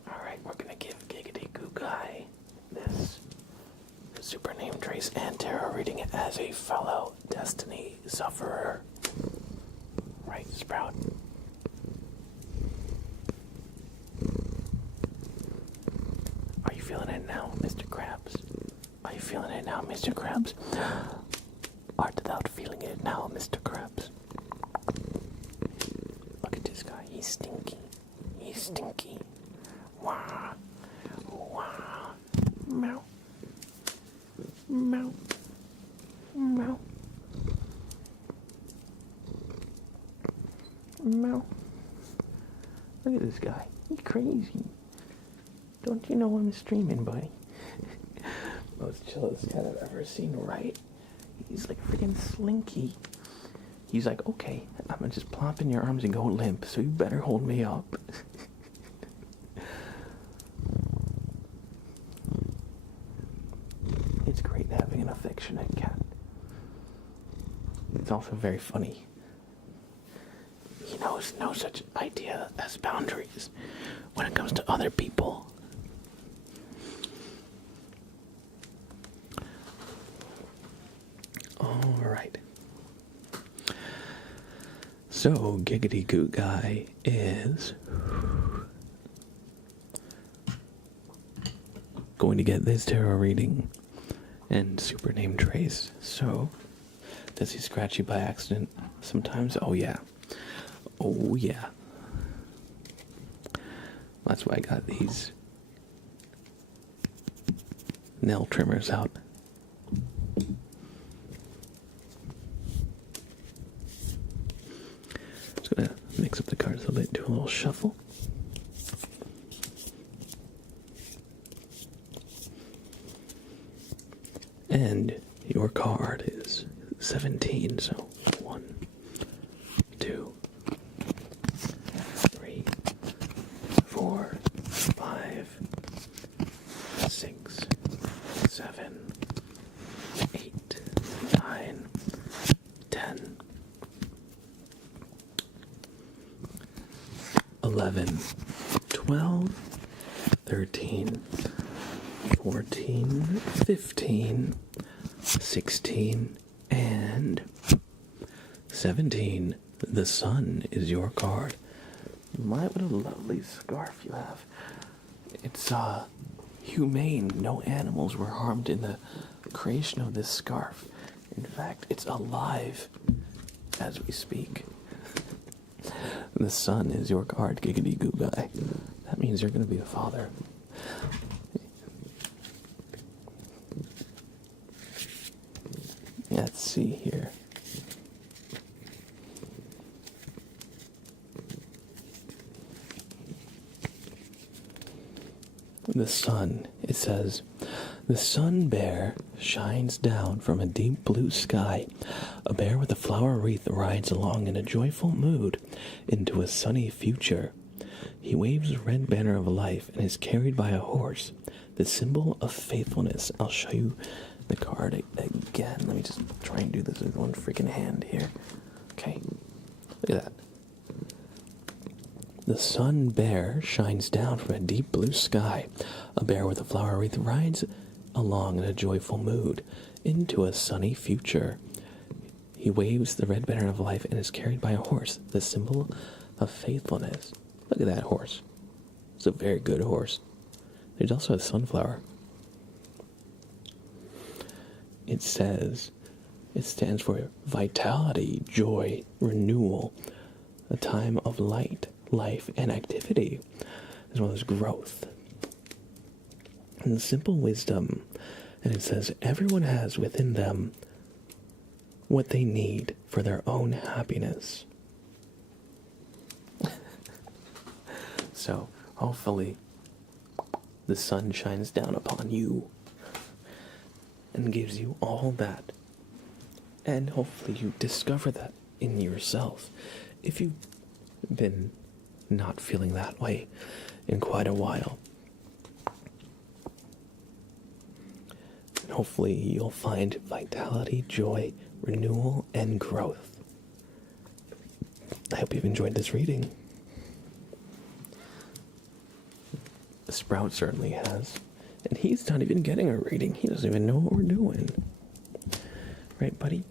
Alright, we're gonna give Giggity Goo Guy this super name trace and tarot reading as a fellow Destiny sufferer. Right, Sprout? Are you feeling it now, Mr. Krabs? Are you feeling it now, Mr. Krabs? Art thou feeling it now, Mr. Krabs? Look at this guy. He's stinky. He's stinky. Wah. Wah. Meow. Meow. Meow. Meow. Look at this guy. He's crazy. Don't you know I'm streaming, buddy? Most chillest cat I've ever seen, right? He's like freaking slinky. He's like, okay, I'm gonna just plop in your arms and go limp, so you better hold me up. It's great having an affectionate cat. It's also very funny. He knows no such idea as boundaries when it comes to other people. Alright. So, Giggity Goo Guy is going to get this tarot reading and super name trace. So, does he scratch you by accident sometimes? Oh yeah. Oh yeah. That's why I got these nail trimmers out. Just gonna mix up the cards a little bit, do a little shuffle. And your card is 17, so 1, 2, 3, 4, 5, 6, 7, 8, 9, 10, 11, 12, 13, 14, 15, 16, and 17. The sun is your card. My, what a lovely scarf you have. It's humane. No animals were harmed in the creation of this scarf. In fact, it's alive as we speak. The sun is your card, Giggity Goo Guy. That means you're going to be a father. Let's see here. The sun, it says, the sun bear shines down from a deep blue sky. A bear with a flower wreath rides along in a joyful mood into a sunny future. He waves a red banner of life and is carried by a horse, the symbol of faithfulness. I'll show you the card again. Let me just try and do this with one freaking hand here. Okay, look at that. The sun bear shines down from a deep blue sky. A bear with a flower wreath rides along in a joyful mood into a sunny future. He waves the red banner of life and is carried by a horse, the symbol of faithfulness. Look at that horse. It's a very good horse. There's also a sunflower. It says, it stands for vitality, joy, renewal, a time of light, life, and activity, as well as growth. And simple wisdom. And it says, everyone has within them what they need for their own happiness. So, hopefully, the sun shines down upon you and gives you all that. And hopefully you discover that in yourself. If you've been not feeling that way in quite a while. And hopefully you'll find vitality, joy, renewal, and growth. I hope you've enjoyed this reading. Sprout certainly has. And he's not even getting a reading. He doesn't even know what we're doing. Right, buddy?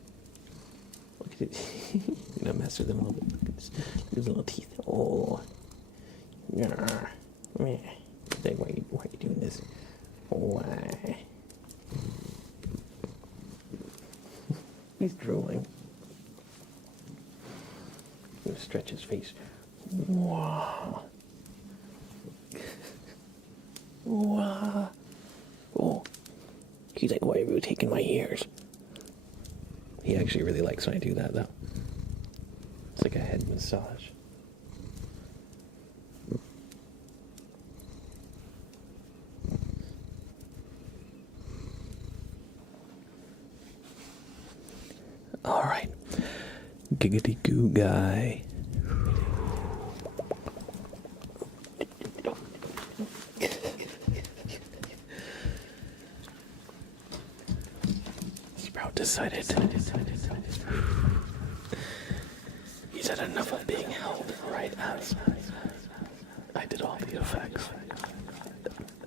Look at it. I'm gonna mess with him a little bit. Look at his little teeth. Oh. Yeah. Why are you doing this? Why? He's drooling. I'm gonna stretch his face. Wow. Wow. Oh. He's like, why are you taking my ears? He actually really likes when I do that, though. It's like a head massage. Alright. Giggity Goo Guy. Sprout decided. He's had enough of being held right as I did all the effects.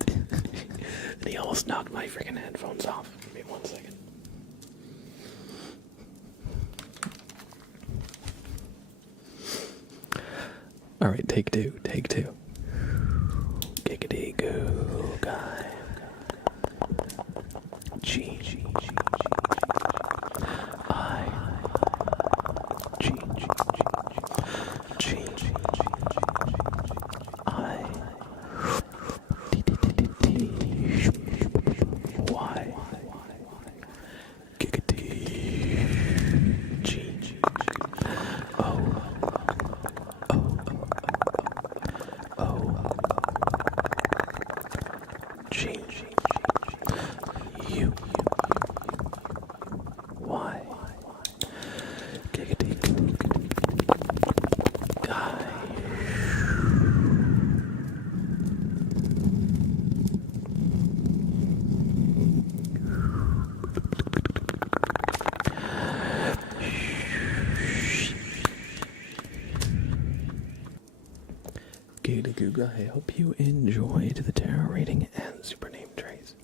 And he almost knocked my freaking headphones off. Give me 1 second. Alright, take two. Giggity Goo Guy. G. I. G. I. Y. Giggity. G. O. G. U. Y. Giggity Guy. Giggity Goo Guy, I hope you enjoyed the tarot reading and super name trace.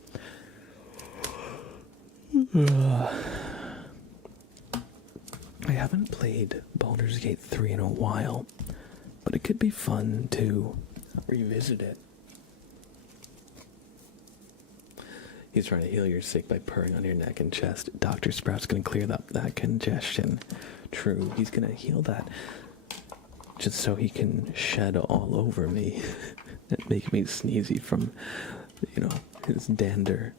I haven't played Baldur's Gate 3 in a while, but it could be fun to revisit it. He's trying to heal your sick by purring on your neck and chest. Dr. Sprout's gonna clear up that congestion. True, he's gonna heal that just so he can shed all over me and make me sneezy from, his dander.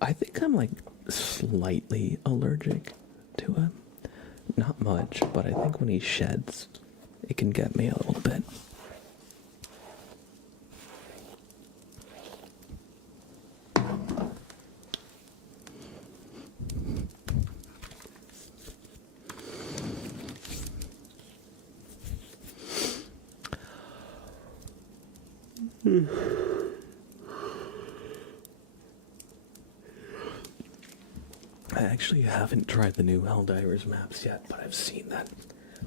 I think I'm like slightly allergic to him. Not much, but I think when he sheds, it can get me a little bit. I actually haven't tried the new Helldivers maps yet, but I've seen that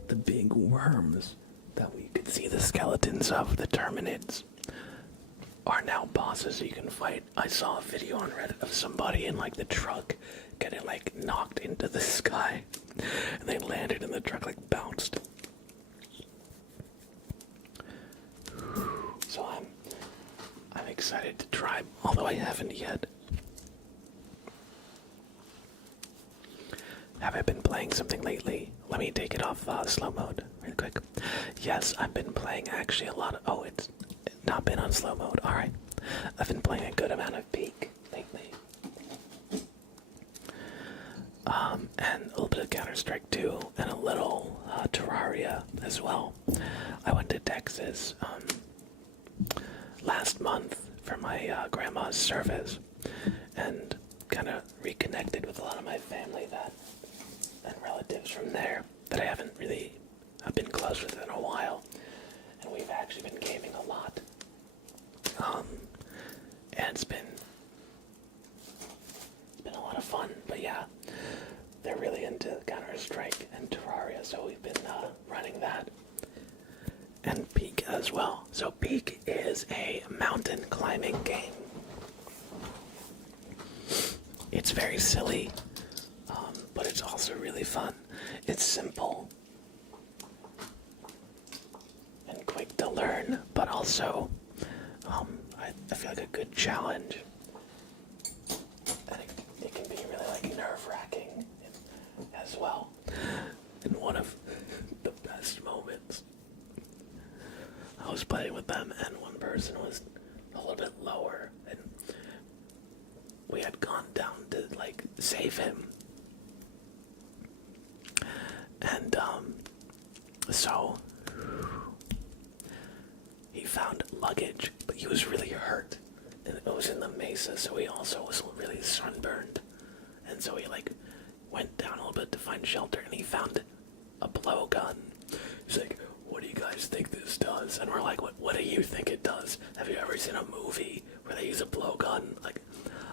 the big worms that we could see the skeletons of, the Terminids, are now bosses you can fight. I saw a video on Reddit of somebody in like the truck getting like knocked into the sky, and they landed and the truck like bounced. So I'm excited to try, although I haven't yet. Have I been playing something lately? Let me take it off slow mode real quick. Yes, I've been playing actually a lot of... Oh, it's not been on slow mode. Alright. I've been playing a good amount of Peak lately. And a little bit of Counter-Strike 2, and a little Terraria as well. I went to Texas last month for my grandma's service, and kind of reconnected with a lot of my family and relatives from there that I haven't really been close with in a while, and we've actually been gaming a lot. And it's been a lot of fun. But yeah, they're really into Counter-Strike and Terraria, so we've been running that. And Peak as well. So Peak is a mountain climbing game. It's very silly, but it's also really fun. It's simple and quick to learn, but also I feel like a good challenge. And it can be really like nerve-wracking as well. And one of the best moments, I was playing with them and one person was a little bit lower, and we had gone down to like save him. And so he found luggage, but he was really hurt, and it was in the mesa, so he also was really sunburned, and so he like went down a little bit to find shelter, and he found a blowgun. He's like, "What do you guys think this does?" And we're like, what do you think it does? Have you ever seen a movie where they use a blowgun? Like,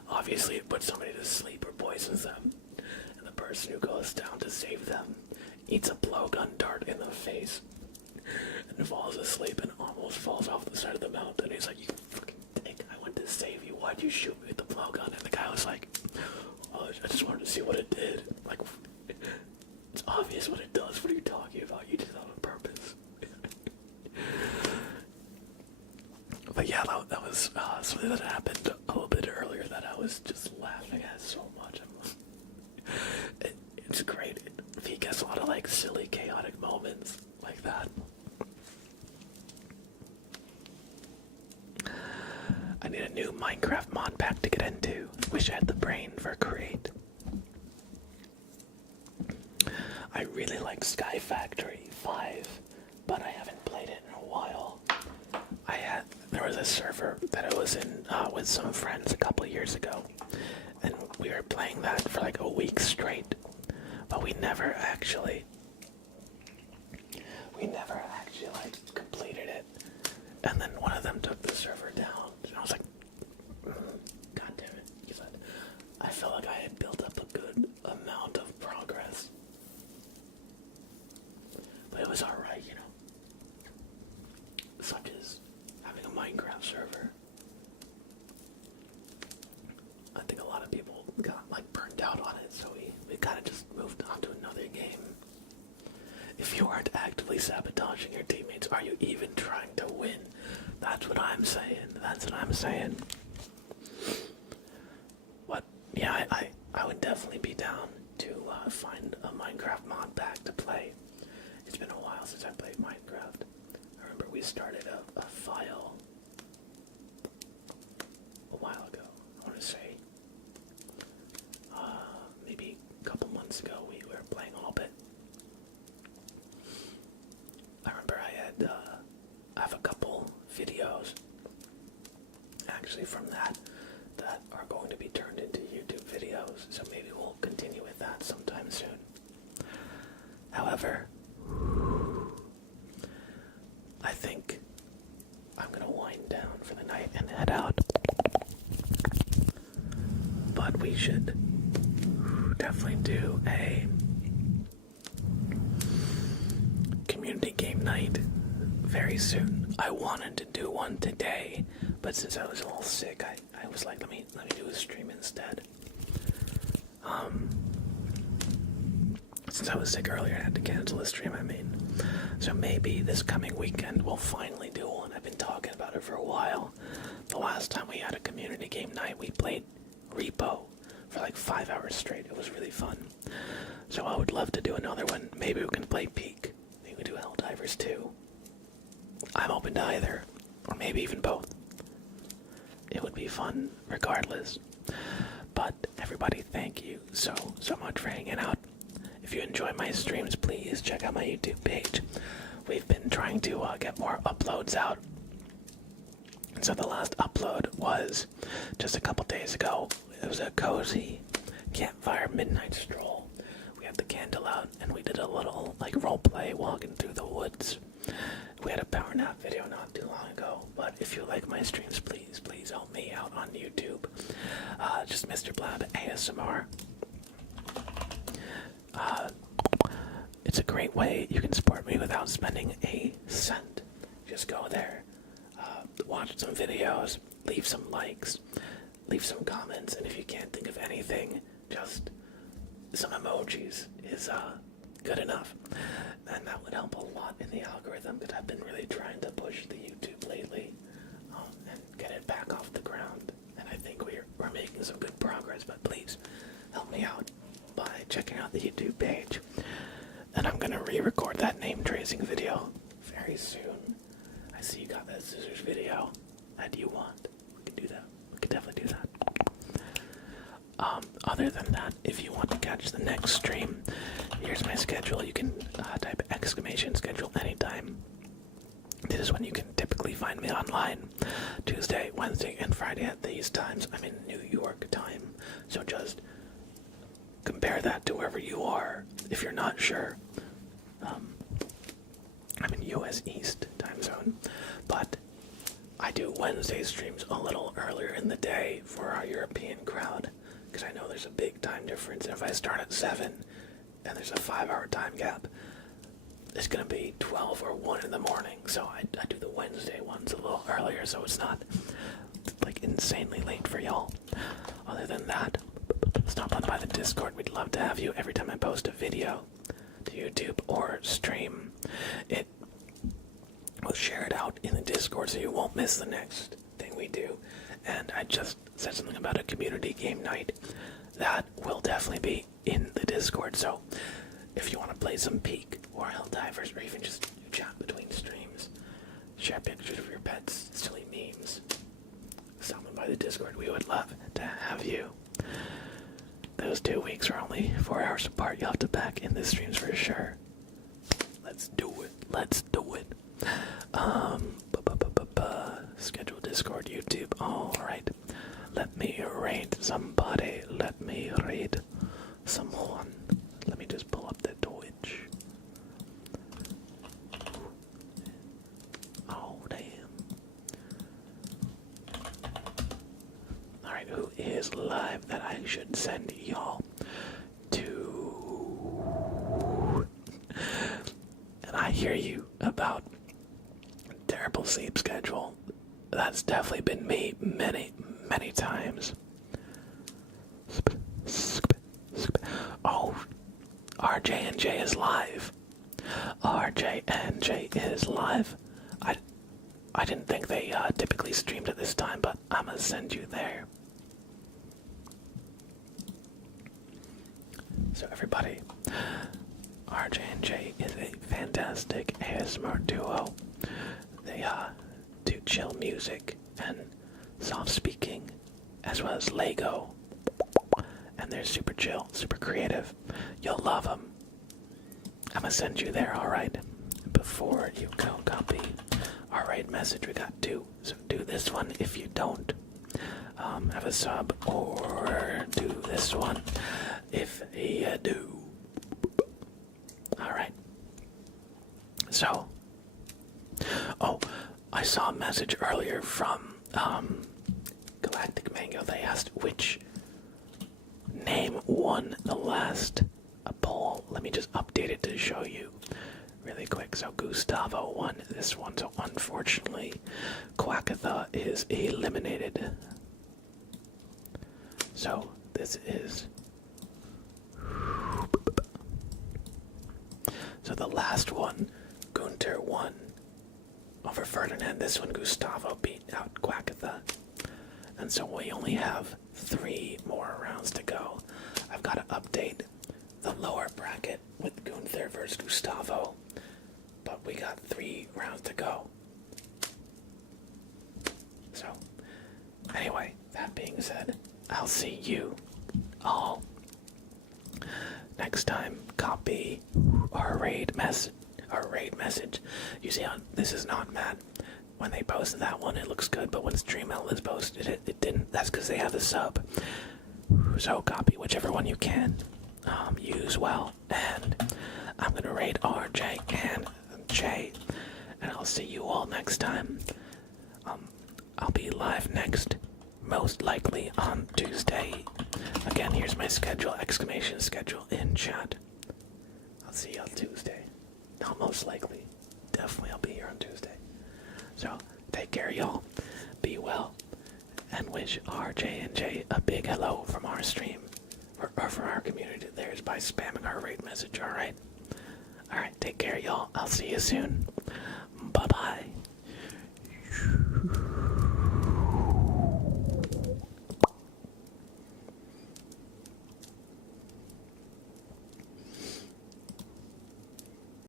obviously it puts somebody to sleep or poisons them, and the person who goes down to save them eats a blowgun dart in the face and falls asleep and almost falls off the side of the mountain. He's like, "You fucking dick, I went to save you. Why'd you shoot me with the blowgun?" And the guy was like, "Oh, I just wanted to see what it did." Like, it's obvious what it does. What are you talking about? You did that on purpose. But yeah, that was something that happened a little bit earlier that I was just laughing at so much. It's great. He gets a lot of like silly, chaotic moments like that. I need a new Minecraft mod pack to get into. Wish I had the brain for Create. I really like Sky Factory 5, but I haven't played it in a while. There was a server that I was in with some friends a couple years ago, and we were playing that for like a week straight, but we never actually like completed it. And then one of them took the server down, and I was like, God damn it, because I felt like I had built up a good amount of progress. But it was alright, you know. Such as having a Minecraft server. I think a lot of people got like burnt out on it, so we kind of just moved on to another game. If you aren't actively sabotaging your teammates, are you even trying to win? That's what I'm saying. That's what I'm saying. yeah, I would definitely be down to find a Minecraft mod pack to play. It's been a while since I played Minecraft. I remember we started a file a while ago. I want to say maybe a couple months ago we were playing a little bit. I remember I have a couple videos actually from that are going to be turned into YouTube videos, so maybe we'll continue with that sometime soon. However, I think I'm gonna wind down for the night and head out. But we should definitely do a community game night very soon. I wanted to do one today, but since I was a little sick, I was like, let me do a stream instead. Since I was sick earlier, I had to cancel the stream, So maybe this coming weekend we'll finally do one. I've been talking about it for a while. The last time we had a community game night, we played Repo for like 5 hours straight. It was really fun. So I would love to do another one. Maybe we can play Peak. Maybe we do Helldivers too. I'm open to either, or maybe even both. It would be fun regardless. But everybody, thank you so much for hanging out. If you enjoy my streams, please check out my YouTube page. We've been trying to get more uploads out. And so the last upload was just a couple days ago. It was a cozy campfire midnight stroll. We had the candle out and we did a little role play walking through the woods. We had a power nap video not too long ago, but if you like my streams, please help me out on YouTube. Just Mr. Blab ASMR. It's a great way you can support me without spending a cent. Just go there, watch some videos, leave some likes, leave some comments, and if you can't think of anything, just some emojis is good enough. And that would help a lot in the algorithm, because I've been really trying to push the YouTube lately and get it back off the ground. And I think we're making some good progress, but please help me out by checking out the YouTube page. And I'm going to re-record that name tracing video very soon. I see you got that scissors video. That you want. We can do that. We can definitely do that. Other than that, if you want to catch the next stream, here's my schedule. You can type !schedule anytime. This is when you can typically find me online. Tuesday, Wednesday, and Friday at these times. I'm in New York time. So just compare that to wherever you are. If you're not sure, I'm in US East time zone. But I do Wednesday streams a little earlier in the day for our European crowd, because I know there's a big time difference. And if I start at 7 and there's a 5-hour time gap, it's going to be 12 or 1 in the morning. So I do the Wednesday ones a little earlier, so it's not insanely late for y'all. Other than that, stop on by the Discord. We'd love to have you every time I post a video to YouTube or stream. It will share it out in the Discord so you won't miss the next thing we do. And I just said something about a community game night. That will definitely be in the Discord. So if you want to play some Peak or Helldivers, or even just chat between streams, share pictures of your pets, silly memes, stop on by the Discord. We would love to have you. Those 2 weeks are only 4 hours apart. You'll have to back in the streams for sure. Let's do it. Let's do it. Schedule Discord, YouTube. Alright. Let me raid somebody. Let me raid someone. Let me just pull up the Twitch. Oh, damn. Alright, who is live that I should send y'all to? And I hear you about terrible sleep schedule. That's definitely been me many times. Oh, RJ and J is live. RJ and J is live. I didn't think they typically streamed at this time, but I'm gonna send you there. everybody. RJ and Jay is a fantastic ASMR duo. They do chill music and soft speaking, as well as Lego. And they're super chill, super creative. You'll love them. I'm gonna send you there, alright? Before you go, copy our raid message. We got 2. So do this one if you don't have a sub, or do this one if you do. Alright. So, oh, I saw a message earlier from Galactic Mango. They asked which name won the last poll. Let me just update it to show you really quick. So Gustavo won this one. So unfortunately, Quackatha is eliminated. So this is... So the last one, Gunter won over Ferdinand. This one, Gustavo beat out Quackatha. And so we only have 3 more rounds to go. I've got to update the lower bracket with Gunther versus Gustavo. But we got 3 rounds to go. So, anyway, that being said, I'll see you all next time. Copy our raid message. You see, this is not mad. When they posted that one, it looks good, but when Stream Outlets posted it, it didn't. That's because they have the sub. So copy whichever one you can. Use well. And I'm gonna raid RJ and Jay, and I'll see you all next time. I'll be live next, most likely on Tuesday. Again, here's my schedule, exclamation schedule in chat. I'll see you on Tuesday. Not most likely. Definitely I'll be here on Tuesday. So, take care, y'all. Be well. And wish RJ and Jay a big hello from our stream. Or from our community. There's by spamming our raid message, alright? Alright, take care, y'all. I'll see you soon. Bye-bye.